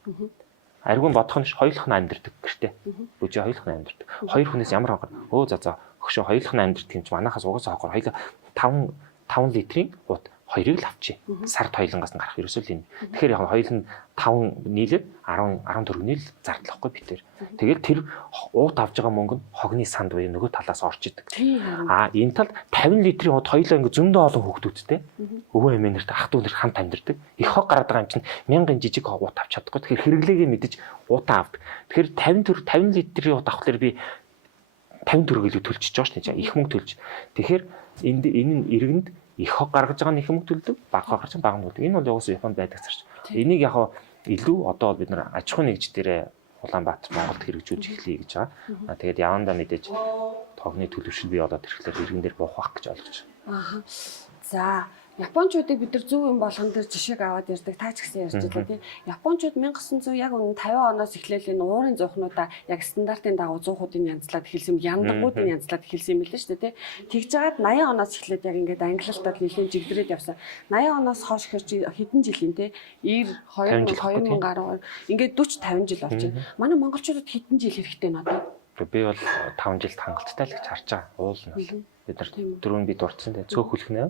Аргун бодох нь хоёулах нь амьдэрдэг гэртээ. Бүжээ хоёулах нь амьдэрдэг. Хоёр хүнээс ямар хогор. За өгшөө хоёулах нь амьдэрдэг юм чи манахаас угаасаа хогор. Хоёул 5 литрийн ут хоёрыг л авчи. Сард хоёулангаас нь гарах ерөөсөө л энэ. Тэгэхээр яг хоёул нь 5 нийлээд 10 төгрөгийн л зардлахгүй битэр. Тэгэл тэр уут авж байгаа мөнгө нь хогны санд буюу нөгөө талаас орж идэг. Энэ талд 50 литрийн ут хоёулаа ингээ зөндөө олон хүүхдүүдтэй өвөө эмээнэрт ах дүү нар хамт амьдэрдэг. Их хог гараад байгаа юм чинь 1000 жижиг ут авч чадахгүй. Тэгэхээр хэрэглээгээ мэдэж уутаа авдаг. Тэгэхээр 50 литрийн ут авахлаар би 50 төгрөг илүү төлчихөж байгаа шүү дээ. Их мөнгө төлж. Тэгэхээр энэ иргэнд их хог гаргаж байгаа нь их мөнгө төлдөг, баг хог гаргаж байгаа мөнгө төлдөг. Энэ бол явуулсан Японд байдаг зарч. Энийг яг илүү одоо бид нар аж ахуй нэгж дээрээ Улаанбаатар Монголд хэрэгжүүлж эхлэе гэж байгаа. Тэгээд явандаа мэдээж тогны төлөвшил бий болоод ирэхлээр иргэн дээр буух байх гэж ойлгож байна. За Япончуудыг бид нар зөв юм болгон дээр жишээг аваад ярьдаг. Та ч гэсэн ярьж байлаа тийм. Япончууд 1900 яг үнэн 50 оноос эхлээл энэ уурын зуухнуудаа яг стандартын дагуу 100-уудын янзлаад эхэлсэн юм. Яндагуудын янзлаад эхэлсэн юм билээ шүү дээ тийм. Тэгж жагаад 80 оноос эхлээд яг ингээд ангиллалтад нэлийн жигдрээд явсан. 80 оноос хойш хэдэн жилийн тийм 2010 ингээд 40 50 жил болж байна. Манай монголчуудад хэдэн жил хэрэгтэй надад? Би бол 5 жилд хангалттай л гэж харж байгаа. Уул нь. Бид нар дөрөв бид дурдсан те цөөхөлх нэ.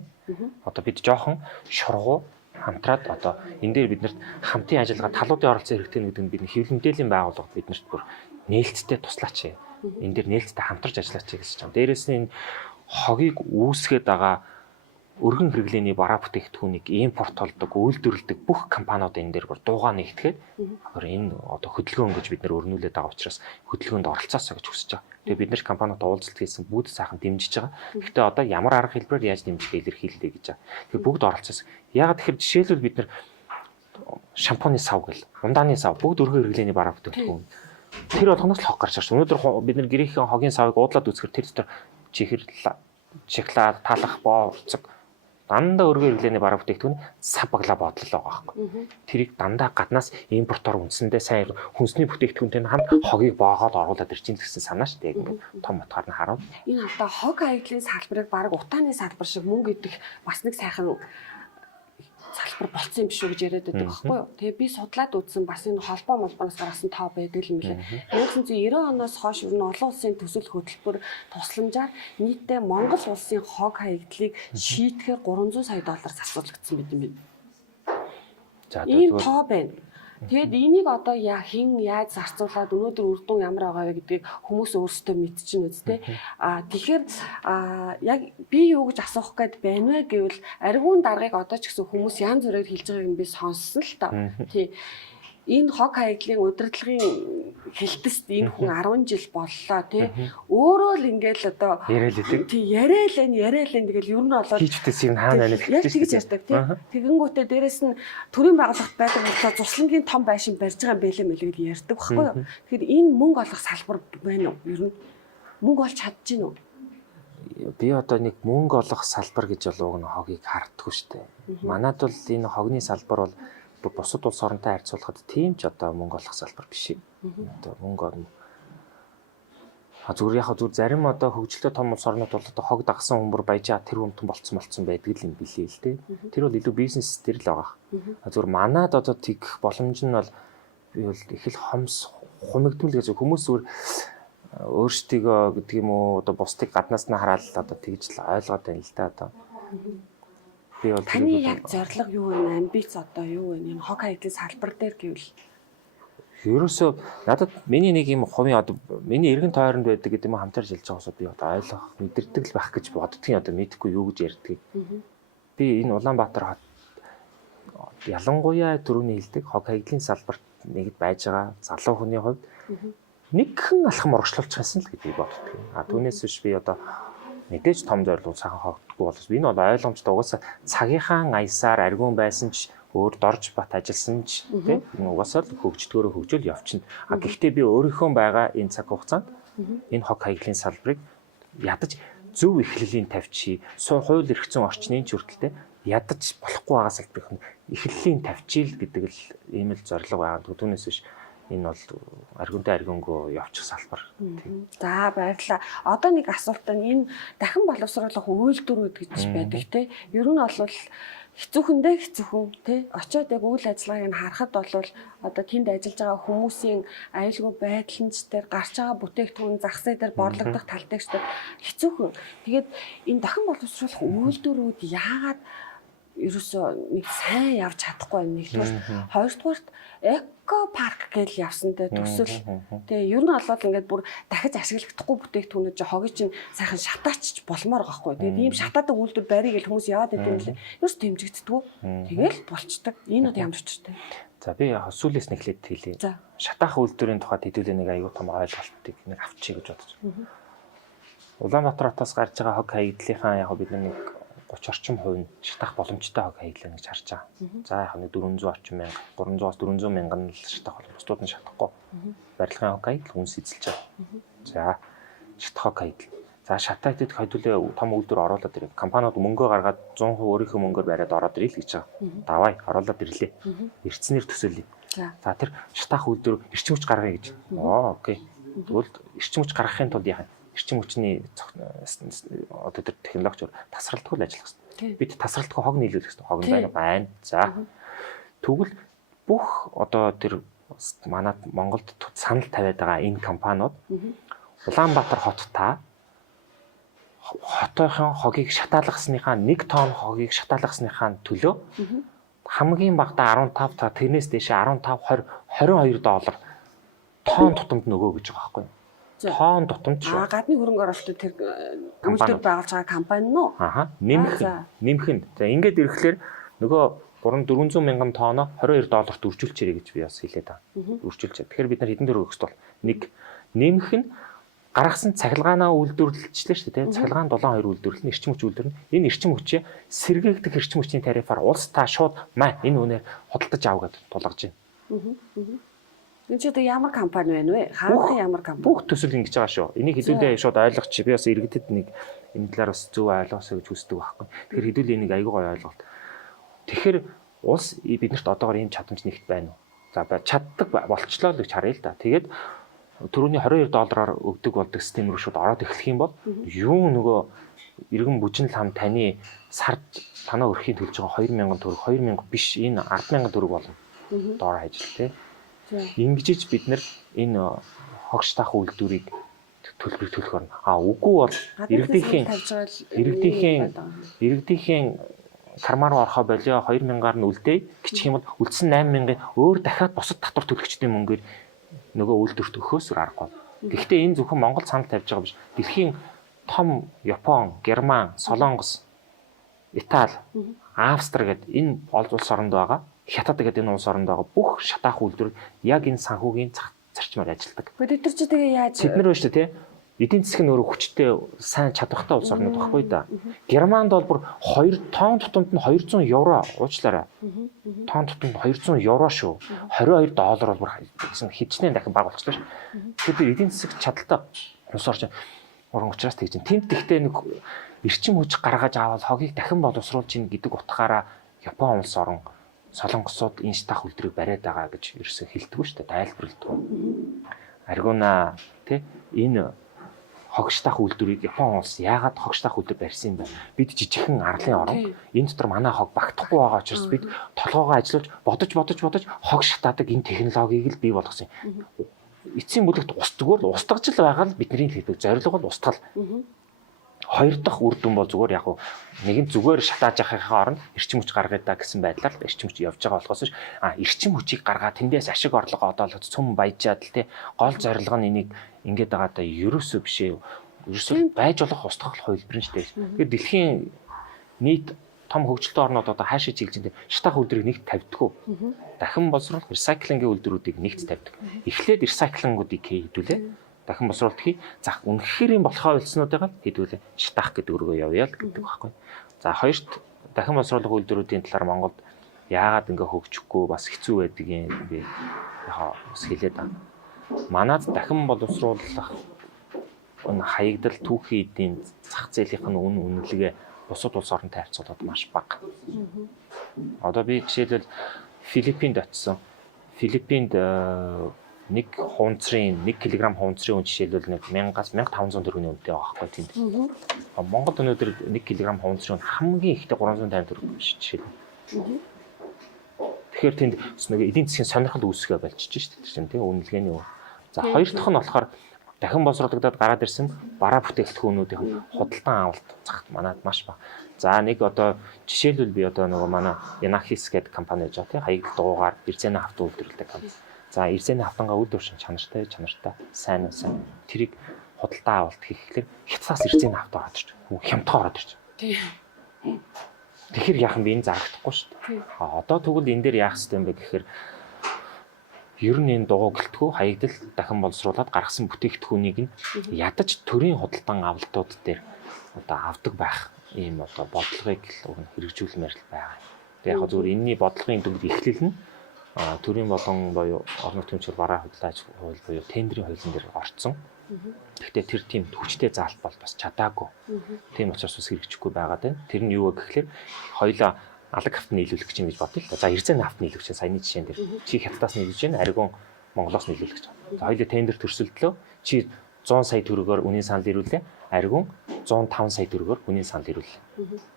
Одоо бид жоохон шургуу хамтраад одоо энэ дээр бид нарт хамтын ажиллагаа талуудын оролцоо хэрэгтэй гэдэг нь бидний хэвлэл мэдээллийн байгууллагад биднэрт бүр нээлттэй туслаач. Энэ дээр нээлттэй хамтарч ажиллаач гэсэн чинь. Дээрээс нь хогийг үүсгээд байгаа өргөн хэрэглээний бараа бүтээгдэхүүнийг импорт болдог, үйлдвэрлэдэг бүх компаниуд энэ дээр бүр дуугаа нэгтгэхэд энэ одоо хөдөлгөөн гэж бид нар өрнүүлээд байгаа учраас хөдөлгөөнд оролцоосоо гэж хүсэж байгаа. Тэгээ бид нар компаниуд уулзалт хийсэн бүгд сайхан дэмжиж байгаа. Гэхдээ одоо ямар арга хэлбэрээр яаж дэмжих илэрхийллээ гэж байгаа. Тэгээ бүгд оролцоос. Ягаад тэгэхээр жишээлбэл бид нар шампуны сав гэл, ундааны сав бүгд өргөн хэрэглээний бараа бүтээгдэхүүн. Тэр болгоноос л хог гарч ирсэн. Өнөөдөр бид нар гэрийнхэн хогийн савыг уудлаад үзэхээр тэр дотор чихэр, шоколад, талах, боорцог дандаа өргөн хэрэглээний бараа бүтээгдэхүүн сав баглаа бодлол байгаа байхгүй. Тэрийг дандаа гаднаас импортоор үнсэндээ сайн хүнсний бүтээгдэхүүнтэй хамт хогийг боогоод оруулаад ирж гэсэн санаа шүү дээ. Ингээд том утгаар нь харав. Энэ одоо хог хаягдлын салбарыг баг утааны салбар шиг мөнгө идэх бас нэг сайхан салбар болцсон юм биш үү гэж яриад байдаг байхгүй юу. Тэгээ би судлаад үзсэн бас энэ холбоо молбоноос гаргасан тоо байдаг юм лээ. 1990 оноос хойш ер нь олон улсын төсөл хөтөлбөр тусламжаар нийтдээ Монгол улсын хог хаягдлыг шийтгэхээр 300 сая доллар зарцуулагдсан байт юм байна. За ийм тоо байна. Тэгэд энийг одоо хэн яаж зарцуулаад өнөөдөр үр дүн ямар байгаа вэ гэдгийг хүмүүс өөрсдөө мэдчихнэ үстэй. Тэгэхээр яг би юу гэж асуух гээд байна вэ гэвэл аргуун даргаыг одоо ч гэсэн хүмүүс янз бүрээр хэлж байгааг нь би сонссон л та. Тий. Энэ хог хаягдлын удирдлагын хэлтэст энэ хүн 10 жил боллоо тий. Өөрөө л ингээл одоо яриалдаг. Тий яриалэн тэгэл ер нь болоод хийчтэйс юм хаана байна гэж ярьдаг тий. Тэгэнгүүтээ дээрэс нь төрийн байгууллагт байдаг болохоор цуслангийн том байшин барьж байгаа юм бэлээ мэлээ гэдээ ярьдаг байхгүй юу. Тэгэхээр энэ мөнгө олох салбар байна уу? Ер нь мөнгө олж чадчих нь үү? Би одоо нэг мөнгө олох салбар гэж болов уу хогийг харддаггүй шүү дээ. Манайд бол энэ хогны салбар бол бусад улс оронтой харьцуулахад тийм ч одоо мөнгө олох салбар биш юм. Одоо мөнгө олно. Зүгээр яг зүгээр зарим одоо хөгжилтэй том улс орнууд бол одоо хог дагсан хүмүүр баяжаа тэр хүмтэн болцсон байдаг юм билээ л дээ. Тэр бол илүү бизнес төр л байгаа. Зүгээр манайд одоо тэгэх боломж нь бол би бол их л хомс хумигдмал гэж хүмүүс зүгээр өөрсдийгөө гэдэг юм уу одоо бусдыг гаднаас нь хараад одоо тэгж л ойлгоод байна л да одоо. Таны яг зорилго юу вэ? Амбиц одоо юу вэ? Энэ хог хаягдлын салбар дээр гэвэл ерөөсөө надад миний нэг юм хувийн одоо миний эргэн тойронд байдаг гэдэг юм хамтарч хэлж байгаасаа би одоо ойлгох мэдэрдэг л байх гэж боддгийн одоо мэдхгүй юу гэж ярьдгийг. Би энэ Улаанбаатар хот ялангуяа түрүүний хэлдэг хог хаягдлын салбарт нэгд байж байгаа залуу хүний хувьд нэгхэн алхам урагшлуулчих гэсэн л гэдгийг боддог. Түүнээс биш би одоо мэдээж том зорилго сайхан хогдохгүй боловч би энэ бол ойлгомжтой угаасаа цагийнхаа аясаар аргиун байсан ч өөр дорж бат ажилласан ч тийм угаасаа л хөгждгөөрөө хөгжөөл явчихна. Гэхдээ би өөрийнхөө байгаа энэ цаг хугацаанд энэ хог хаягдлын салбарыг ядаж зөв эхлэлийн тавьчих, хууль эрх зүйн орчнын ч хүртэлтэй ядаж болохгүй байгаа салбарын эхлэлийн тавьчих гэдэг л ийм л зорилго байгаа. Түүнээс биш энэ бол аргунтай аргингөө явчих салбар. За баярлалаа. Одоо нэг асуулт нь энэ дахин боловсруулах үйлдвэрүүд гэж байдаг те. Ер нь бол хэцүүхэндээ хэцүүхэн те. Очоод яг үйл ажиллагааг нь харахад бол одоо тэнд ажиллаж байгаа хүмүүсийн аюулгүй байдлынч дээр гарч байгаа бүтээгдэхүүн зах зээл дээр борлогдох тал дээр хэцүүхэн. Тэгээд энэ дахин боловсруулах үйлдвэрүүд яагаад ерөөсөө нэг сайн явж чадахгүй байна нэгдүгээр. Хоёрдугаарт эко парк гэж явсантай төсөл. Тэгээ ер нь бол ингээд бүр дахиж ашиглахдаггүй бүтээгдэхүүнүүд чинь хогийг чинь сайхан шатаачч болмоор байгаа хгүй. Тэгээд ийм шатаадаг үйлдвэр барья гэж хүмүүс яваад байдаг юм лээ. Ерөөс дэмжигддэггүй. Тэгээл болчдөг. Энэ бол ямар ч учиртай. За би сүүлээс нэглээд хэлье. Шатаах үйлдвэрийн тухайд хэдүүлээ нэг аюул том ойлголтыг нэг авчиг гэж бодож байна. Улаанбаатар хотоос гарч байгаа хог хаягдлынхаа яг бид нэг 30 орчим хувь нь шатах боломжтой хог хаягдлаа гэж харж байгаа. За яг нэг 400 орчим мянга, 300-аас 400 мянган л шатах бол бусдууд нь шатахгүй. Барилгын хог хаягдл үнс эзэлж байгаа. За шатах хог хаягдл. За шатаагдад хэдүүлээ том үйлдвэр оруулаад ирээ. Компаниуд мөнгөө гаргаад 100% өөрийнхөө мөнгөөр бариад ороод ирээ л гэж байгаа. Давай оруулаад ирлээ. Эртснэр төсөөлье. За тэр шатах үйлдвэр эрчим хүч гаргая гэж. Окей. Тэгвэл эрчим хүч гаргахын тулд яах вэ? Эрчим хүчний одоо тэр технологичор тасралтгүй ажиллах хэрэгтэй. Бид тасралтгүй хог нийлүүлэх хэрэгтэй. Хог нь байна. За. Тэгвэл бүх одоо тэр манад Монголд санал тавиад байгаа энэ компаниуд Улаанбаатар хоттой хотойхон хогийг шатаалгасныхаа 1 тонн хогийг шатаалгасныхаа төлөө хамгийн багадаа 15 та тэрнээс дээш 15 20 22 доллар тонн тутамд нөгөө гэж байгаа байхгүй юу? Тонн тутамд шүү. Гадны хөрөнгө оруулалтад тэр үйлдвэр байгуулж байгаа компани нь уу? Нэмэх нь. За ингээд ирэхлээр нөгөө 400 мянган тонноо 22 долларт үржүүлчихэрэй гэж би бас хэлээд байгаа. Үржүүлчихэ. Тэгэхээр бид нар хэдэн төгрөг өгсөд бол нэг нэмэх нь гаргасан цахилгаанаа үйлдвэрлэлчлээ шүү дээ. Цахилгаан 7-2 үйлдвэрлэл эрчим хүч үйлдвэрлэн. Энэ эрчим хүчээ сэргээгдэх эрчим хүчний тарифаар улс та шууд энэ үнээр худалдаж ав гэдээ тулгаж байна. Энэ ч одоо ямар компани байна вэ? Хаанхын ямар компани? Бүх төсөл ингэж байгаа шүү. Энийг хэдүүлээ шууд ойлгочих. Би бас иргэдэд нэг энэ талаар бас зөв ойлгосоо гэж хүсдэг байхгүй. Тэгэхээр хэдүүлээ энийг аягүй гоё ойлголт. Тэгэхээр улс биднэрт одоогоор ийм чадамж нэгт байна уу? За чаддаг болчлоо л гэж харъя л да. Тэгээд түрүүний 22 доллараар өгдөг болдог систем рүү шууд ороод эхлэх юм бол юу нөгөө иргэн бүжин лам таны сард танаа өрхийн төлж байгаа 2000 төгрөг 2000 биш энэ 100000 төгрөг болно. Доор хаяж тий. Ингэж бид нар энэ хогш таах үйлдвэрийг төлөх орно. Үгүй бол иргэдийнхэн кармаар орохоо болио 2000-аар нь үлдээ гिचх юм бол үлдсэн 8000-ыг өөр дахиад босод татвар төлөгчдийн мөнгөөр нөгөө үйлдвэрт өгөхөөс аргагүй. Гэхдээ энэ зөвхөн Монгол санал тавьж байгаа биш. Дэлхийн том Япон, Герман, Солонгос, Итали, Австри гэдэг энэ улс оронд байгаа. Хятад гэдэг энэ улс оронд байгаа бүх шатаах үйлдвэр яг энэ санхүүгийн зарчмаар ажилладаг. Бид нар ч тэгээ яаж бид нар байна шүү дээ, тий? Эдийн засаг нь өөрөө хүчтэй сайн чадвартай улс орнууд баггүй да. Германд бол бүр 2 тонн тутамд нь 200 евро уучлаарай. Тонн тутамд 200 евро шүү. 22 доллар бол бүр хичнээн дахин бага болчихлоо шүү. Тэгэхээр эдийн засаг чадaltaй улс орж уран учраас тэгж. Тэнд тэгтээ нэг эрчим хүч гаргаж аваад хогийг дахин боловсруулж ийн гэдэг утгаараа Япон улс орон Солонгосууд энэ шатах үйлдвэрийг бариад байгаа гэж ерөөсөө хэлдэг шүү дээ. Тайлбарладаг. Аргуна тий энэ хогштах үйлдвэрийг Япон улс яагаад хогштах үйлдвэр барьсан юм бэ? Бид жижигхэн арлын орон энэ дотор манай хог багтахгүй байгаа учраас бид толгоогоо ажиллуулж бодож хог шатаадаг энэ технологиг л бий болгосон юм. Эцсийн бүлэгт ус зүгээр устгаж л байгаа л бидний хэлбэг зорилго бол устгал. Хоёр дахь үр дүн бол зүгээр яг нэг нь зүгээр шатааж явахын оронд эрчим хүч гаргаад та гэсэн байдлаар эрчим хүч явж байгаа болохоос эрчим хүчийг гаргаад тэндээс ашиг орлого одоолгож цөм баяжаад л тий гол зорилго нь энийг ингээд байгаа та ерөөсөө бишээ. Ерөөсөө байж болох устгах хувилбар нь шүү дээ. Тэгэхээр дэлхийн нийт том хөгжилтэй орнууд одоо хаашаа чиглэж байгаа шатах үйлдвэрийг нэгт тавьдаггүй. Дахин боловсруулах recycling-ийн үйлдвэрүүдийг нэгт тавьдаг. Эхлээд recycling-уудыг хийдүүлээ. Дахин босруулалт хий. За үнэхээр юм болохоо үлснүүдээ хэдүүлээ шатах гэдэг өргөө явъя л гэдэг байхгүй. За хоёрт дахин босруулах үйлдвэрүүдийн талаар Монголд яагаад ингээ хөгжихгүй бас хэцүү байдаг юм би яхаа бас хэлээд байна. Манад дахин боловсруулах хаягдал түүхийн эдийн зах зээлийнх нь үнэлгээ бусад улс оронтой харьцуулахад маш бага. Одоо би жишээлбэл Филиппинд очсон. Филиппинд 1 кг хуунцрын үн жишээлбэл 1000-аас 1500 төгрөгийн үнэтэй байгаа байхгүй тийм. Монголд өнөөдөр 1 кг хуунцрын хамгийн ихтэй 350 төгрөг биш жишээлбэл. Тэгэхээр тэнд нэг эдийн засгийн сонирхол үүсгээ болчихж шүү дээ тийм үнэлгээний үн. За хоёр дахь нь болохоор дахин босруулагдаад гараад ирсэн бараа бүтээгдэхүүнүүдийн худалдан авалт цагт манад маш бага. За нэг одоо жишээлбэл би одоо нөгөө манай Yanakis гэдэг компани гэж байгаа тийм хаягдл дуугаар Ирзэний хавт үйлдвэрлэдэг компани. За Ирзэний хавтангаа үл дуршин чанартай сайн тэрийг худалдаа авалт хийхлээр хятадаас Ирзэний хавт ороод ирж байгаа. Хямдхан ороод ирж байгаа. Тэгэхээр яахан би энэ зарагдахгүй шүү дээ. Одоо тэгвэл энэ дээр яах ёстой юм бэ гэхээр ер нь энэ дугуй гэлтгүү хаягдл дахин боловсруулад гаргасан бүтээгдэхүүнийг нь ядаж төрийн худалдан авалтууд дээр одоо авдаг байх ийм одоо бодлогыг хэрэгжүүлмээр л байгаа. Тэгээ яг зөвхөн энэний бодлогын дүгд эхлэл нь төрийн болон буюу орон нутгийн төвчөр бараа хөдлөөж хууль буюу тендерийн хуулийн дээр орцсон. Гэхдээ тэр тийм хүчтэй заалт бол бас чадаагүй. Тийм учраас бас хэрэгжихгүй байгаа даа. Тэр нь юу вэ гэхээр хоёлаа алаг хавтны нийлүүлэх гэж юм гэж бодъё л да. За Ирзэний хавтны нийлүүлэх чинь саяны жишээн дээр чи Хятадаас нийлүүлж байна, Аргун Монголоос нийлүүлэх гэж. За хоёлаа тендер төрсөлдлөө чи 100 сая төгрөгөөр үнийн санал ирүүлээ. Аргун 105 сая төгрөгөөр үнийн санал ирүүлээ.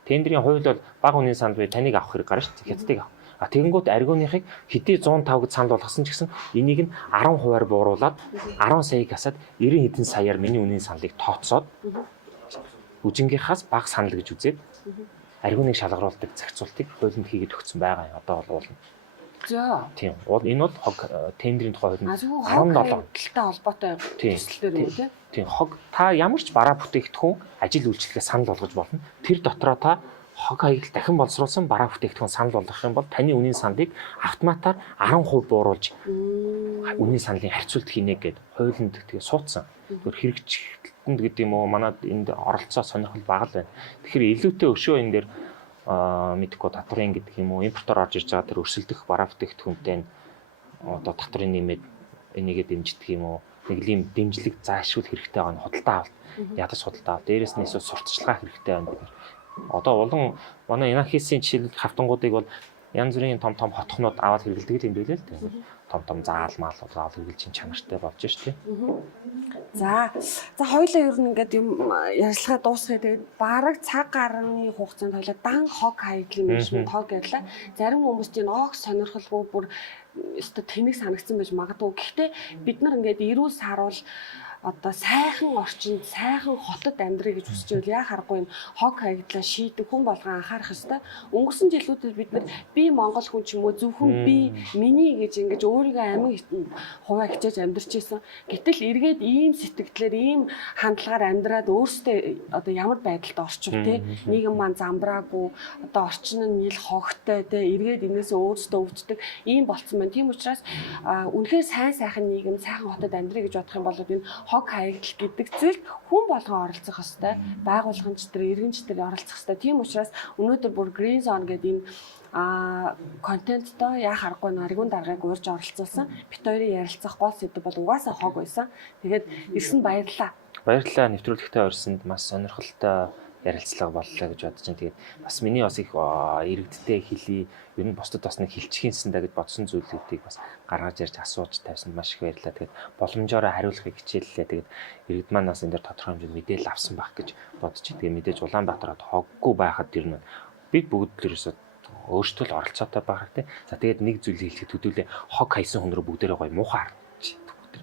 Тендерийн хууль бол бага үнийн санал бай таныг авах хэрэг гарна шүү дээ. Хятадыг авах. Тэгэнгүүт Аргуныхыг хэдий 105 гэж санал болгосон ч гэсэн энийг нь 10% бууруулад 10 саяг хасаад 90 хэдэн саяар миний үнийн саналыг тооцоод үжингийнхаас бага санал гэж үзээд Аргуныг шалгаруулдаг зохицуултыг хуулинд хийгээд өгсөн байгаа юм. Одоо бол уулна. За. Тийм. Энэ бол хог тендерийн тухай хуулинд 17 холбоотой төслөөр юм тий. Тийм. Хог та ямар ч бараа бүтээгдэхүүн ажил үйлчлэгээ санал болгож болно. Тэр дотроо та хог хаягдл дахин боловсруулсан бараа бүтээгдэхүүн санал болгох юм бол таны үнийн саналыг автоматар 10% бууруулж үнийн саналын харьцуулт хийнэ гэд хуулинд тэгээ суудсан. Зөвхөн хэрэгжүүлэлтэнд гэдэг юм уу манад энд оролцоо сонирхол бага л байна. Тэгэхээр илүүтэй өшөө энэ дээр мэдхгүй татварын гэдэг юм уу импортоор орж ирж байгаа тэр өрсөлдөх бараа бүтээгдэхүүнтэй одоо татварын нэмээд энийгээ дэмждэг юм уу нэг л юм дэмжлэг заашгүй хэрэгтэй байгаа нь худалдаа авалт ядаж худалдаа авалт дээрээс нь эсвэл сурталчилгаа хэрэгтэй байна гэдэг. Одоо улан манай Yanakis-ийн жишээлбэл хавтангуудыг бол янз бүрийн том хотхнууд аваад хэрэглэдэг юм билээ л дээ. том заалмаал болоо хэрэгжилж чанартай болж штэ. За хоёулаа ер нь ингээд юм ярилцлага дуусгая. Тэгээд бараг цаг гарны хугацаанд хоёулаа дан хог хаягдлын менежмент хог гэрлээ. Зарим хүмүүст энэ ог сонирхолгүй бүр өстө тэнэг санагдсан байж магадгүй. Гэхдээ бид нар ингээд эрүүл саруул одоо сайхан орчинд сайхан хотод амьдрыг гэж хүсэж байвал яа харахгүй энэ хог хаягдлаа шийдэх хүн болгон анхаарах ёстой. Өнгөрсөн жилүүдэд бид нар би Монгол хүн ч юм уу зөвхөн би миний гэж ингэж өөрийгөө амин хуваа хичээж амьдарч ирсэн. Гэтэл эргээд ийм сэтгэлдлэр ийм хандлагаар амьдраад өөртөө одоо ямар байдалд орчих те нийгэм маань замбраагүй одоо орчин нь нийл хогтой те эргээд энэс өөртөө өвддөг ийм болцсон байна. Тийм учраас үнэхээр сайхан нийгэм сайхан хотод амьдрыг гэж бодох юм бол энэ хог хаягдал гэдэг зүйлд хүн болгон оролцох ёстой. Байгууллагч нар, иргэнч нар оролцох ёстой. Тийм учраас өнөөдөр бүр Green Zone гэдэг энэ контенттой яа харахгүй нарийн даргаыг урьж оролцуулсан. Бит хоёрын ярилцах гол сэдв бол угаасаа хог байсан. Тэгээд ирсэн баярлалаа. Баярлалаа нэвтрүүлэгтээ орсонд маш сонирхолтой ярилцлага боллоо гэж бодож байна. Тэгээд бас миний бас их иргэдтэй хэлий, ер нь бусдад бас нэг хэлчихийнсэн даа гэж бодсон зүйлүүдийг бас гаргаж ярьж асууж тавьсанд маш их баярлалаа. Тэгээд боломжоор хариулахыг хичээллээ. Тэгээд иргэд маань бас энэ дээр тодорхой хэмжээнд мэдээлэл авсан байх гэж бодож байна. Тэгээд мэдээж Улаанбаатарт хоггүй байхад ер нь бид бүгд тэрээс өөрсдөө л оролцоотой байх хэрэгтэй. За тэгээд нэг зүйл хэлэхэд төдийлээ хог хайсан хүн рүү бүгдээрээ гоё муухай харж бүгд.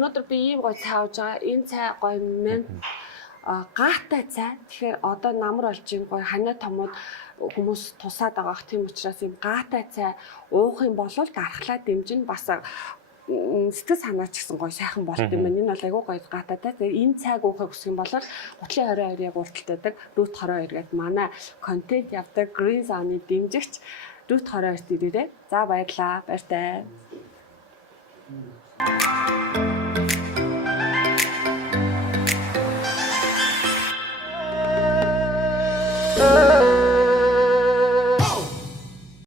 Өнөөдөр би ийм гоё цай ууж байгаа. Энэ цай гоё мэн гаатай цай. Тэгэхээр одоо намар болж юм гоё ханаа томууд хүмүүс тусаад байгаах. Тийм учраас ийм гаатай цай уух юм бол дархлаа дэмжин бас сэтгэл санаач гэсэн гоё сайхан болт юм байна. Энэ бол айгүй гоё гатаатай. Тэгээ энэ цайг уухыг хүсэх юм бол Гутлын 22 яг урталтайдаг Route 22 гэдэг манай контент явдаг Green Zone-ы дэмжигч Route 22-т ирээрэй. За баярлалаа. Баяртай.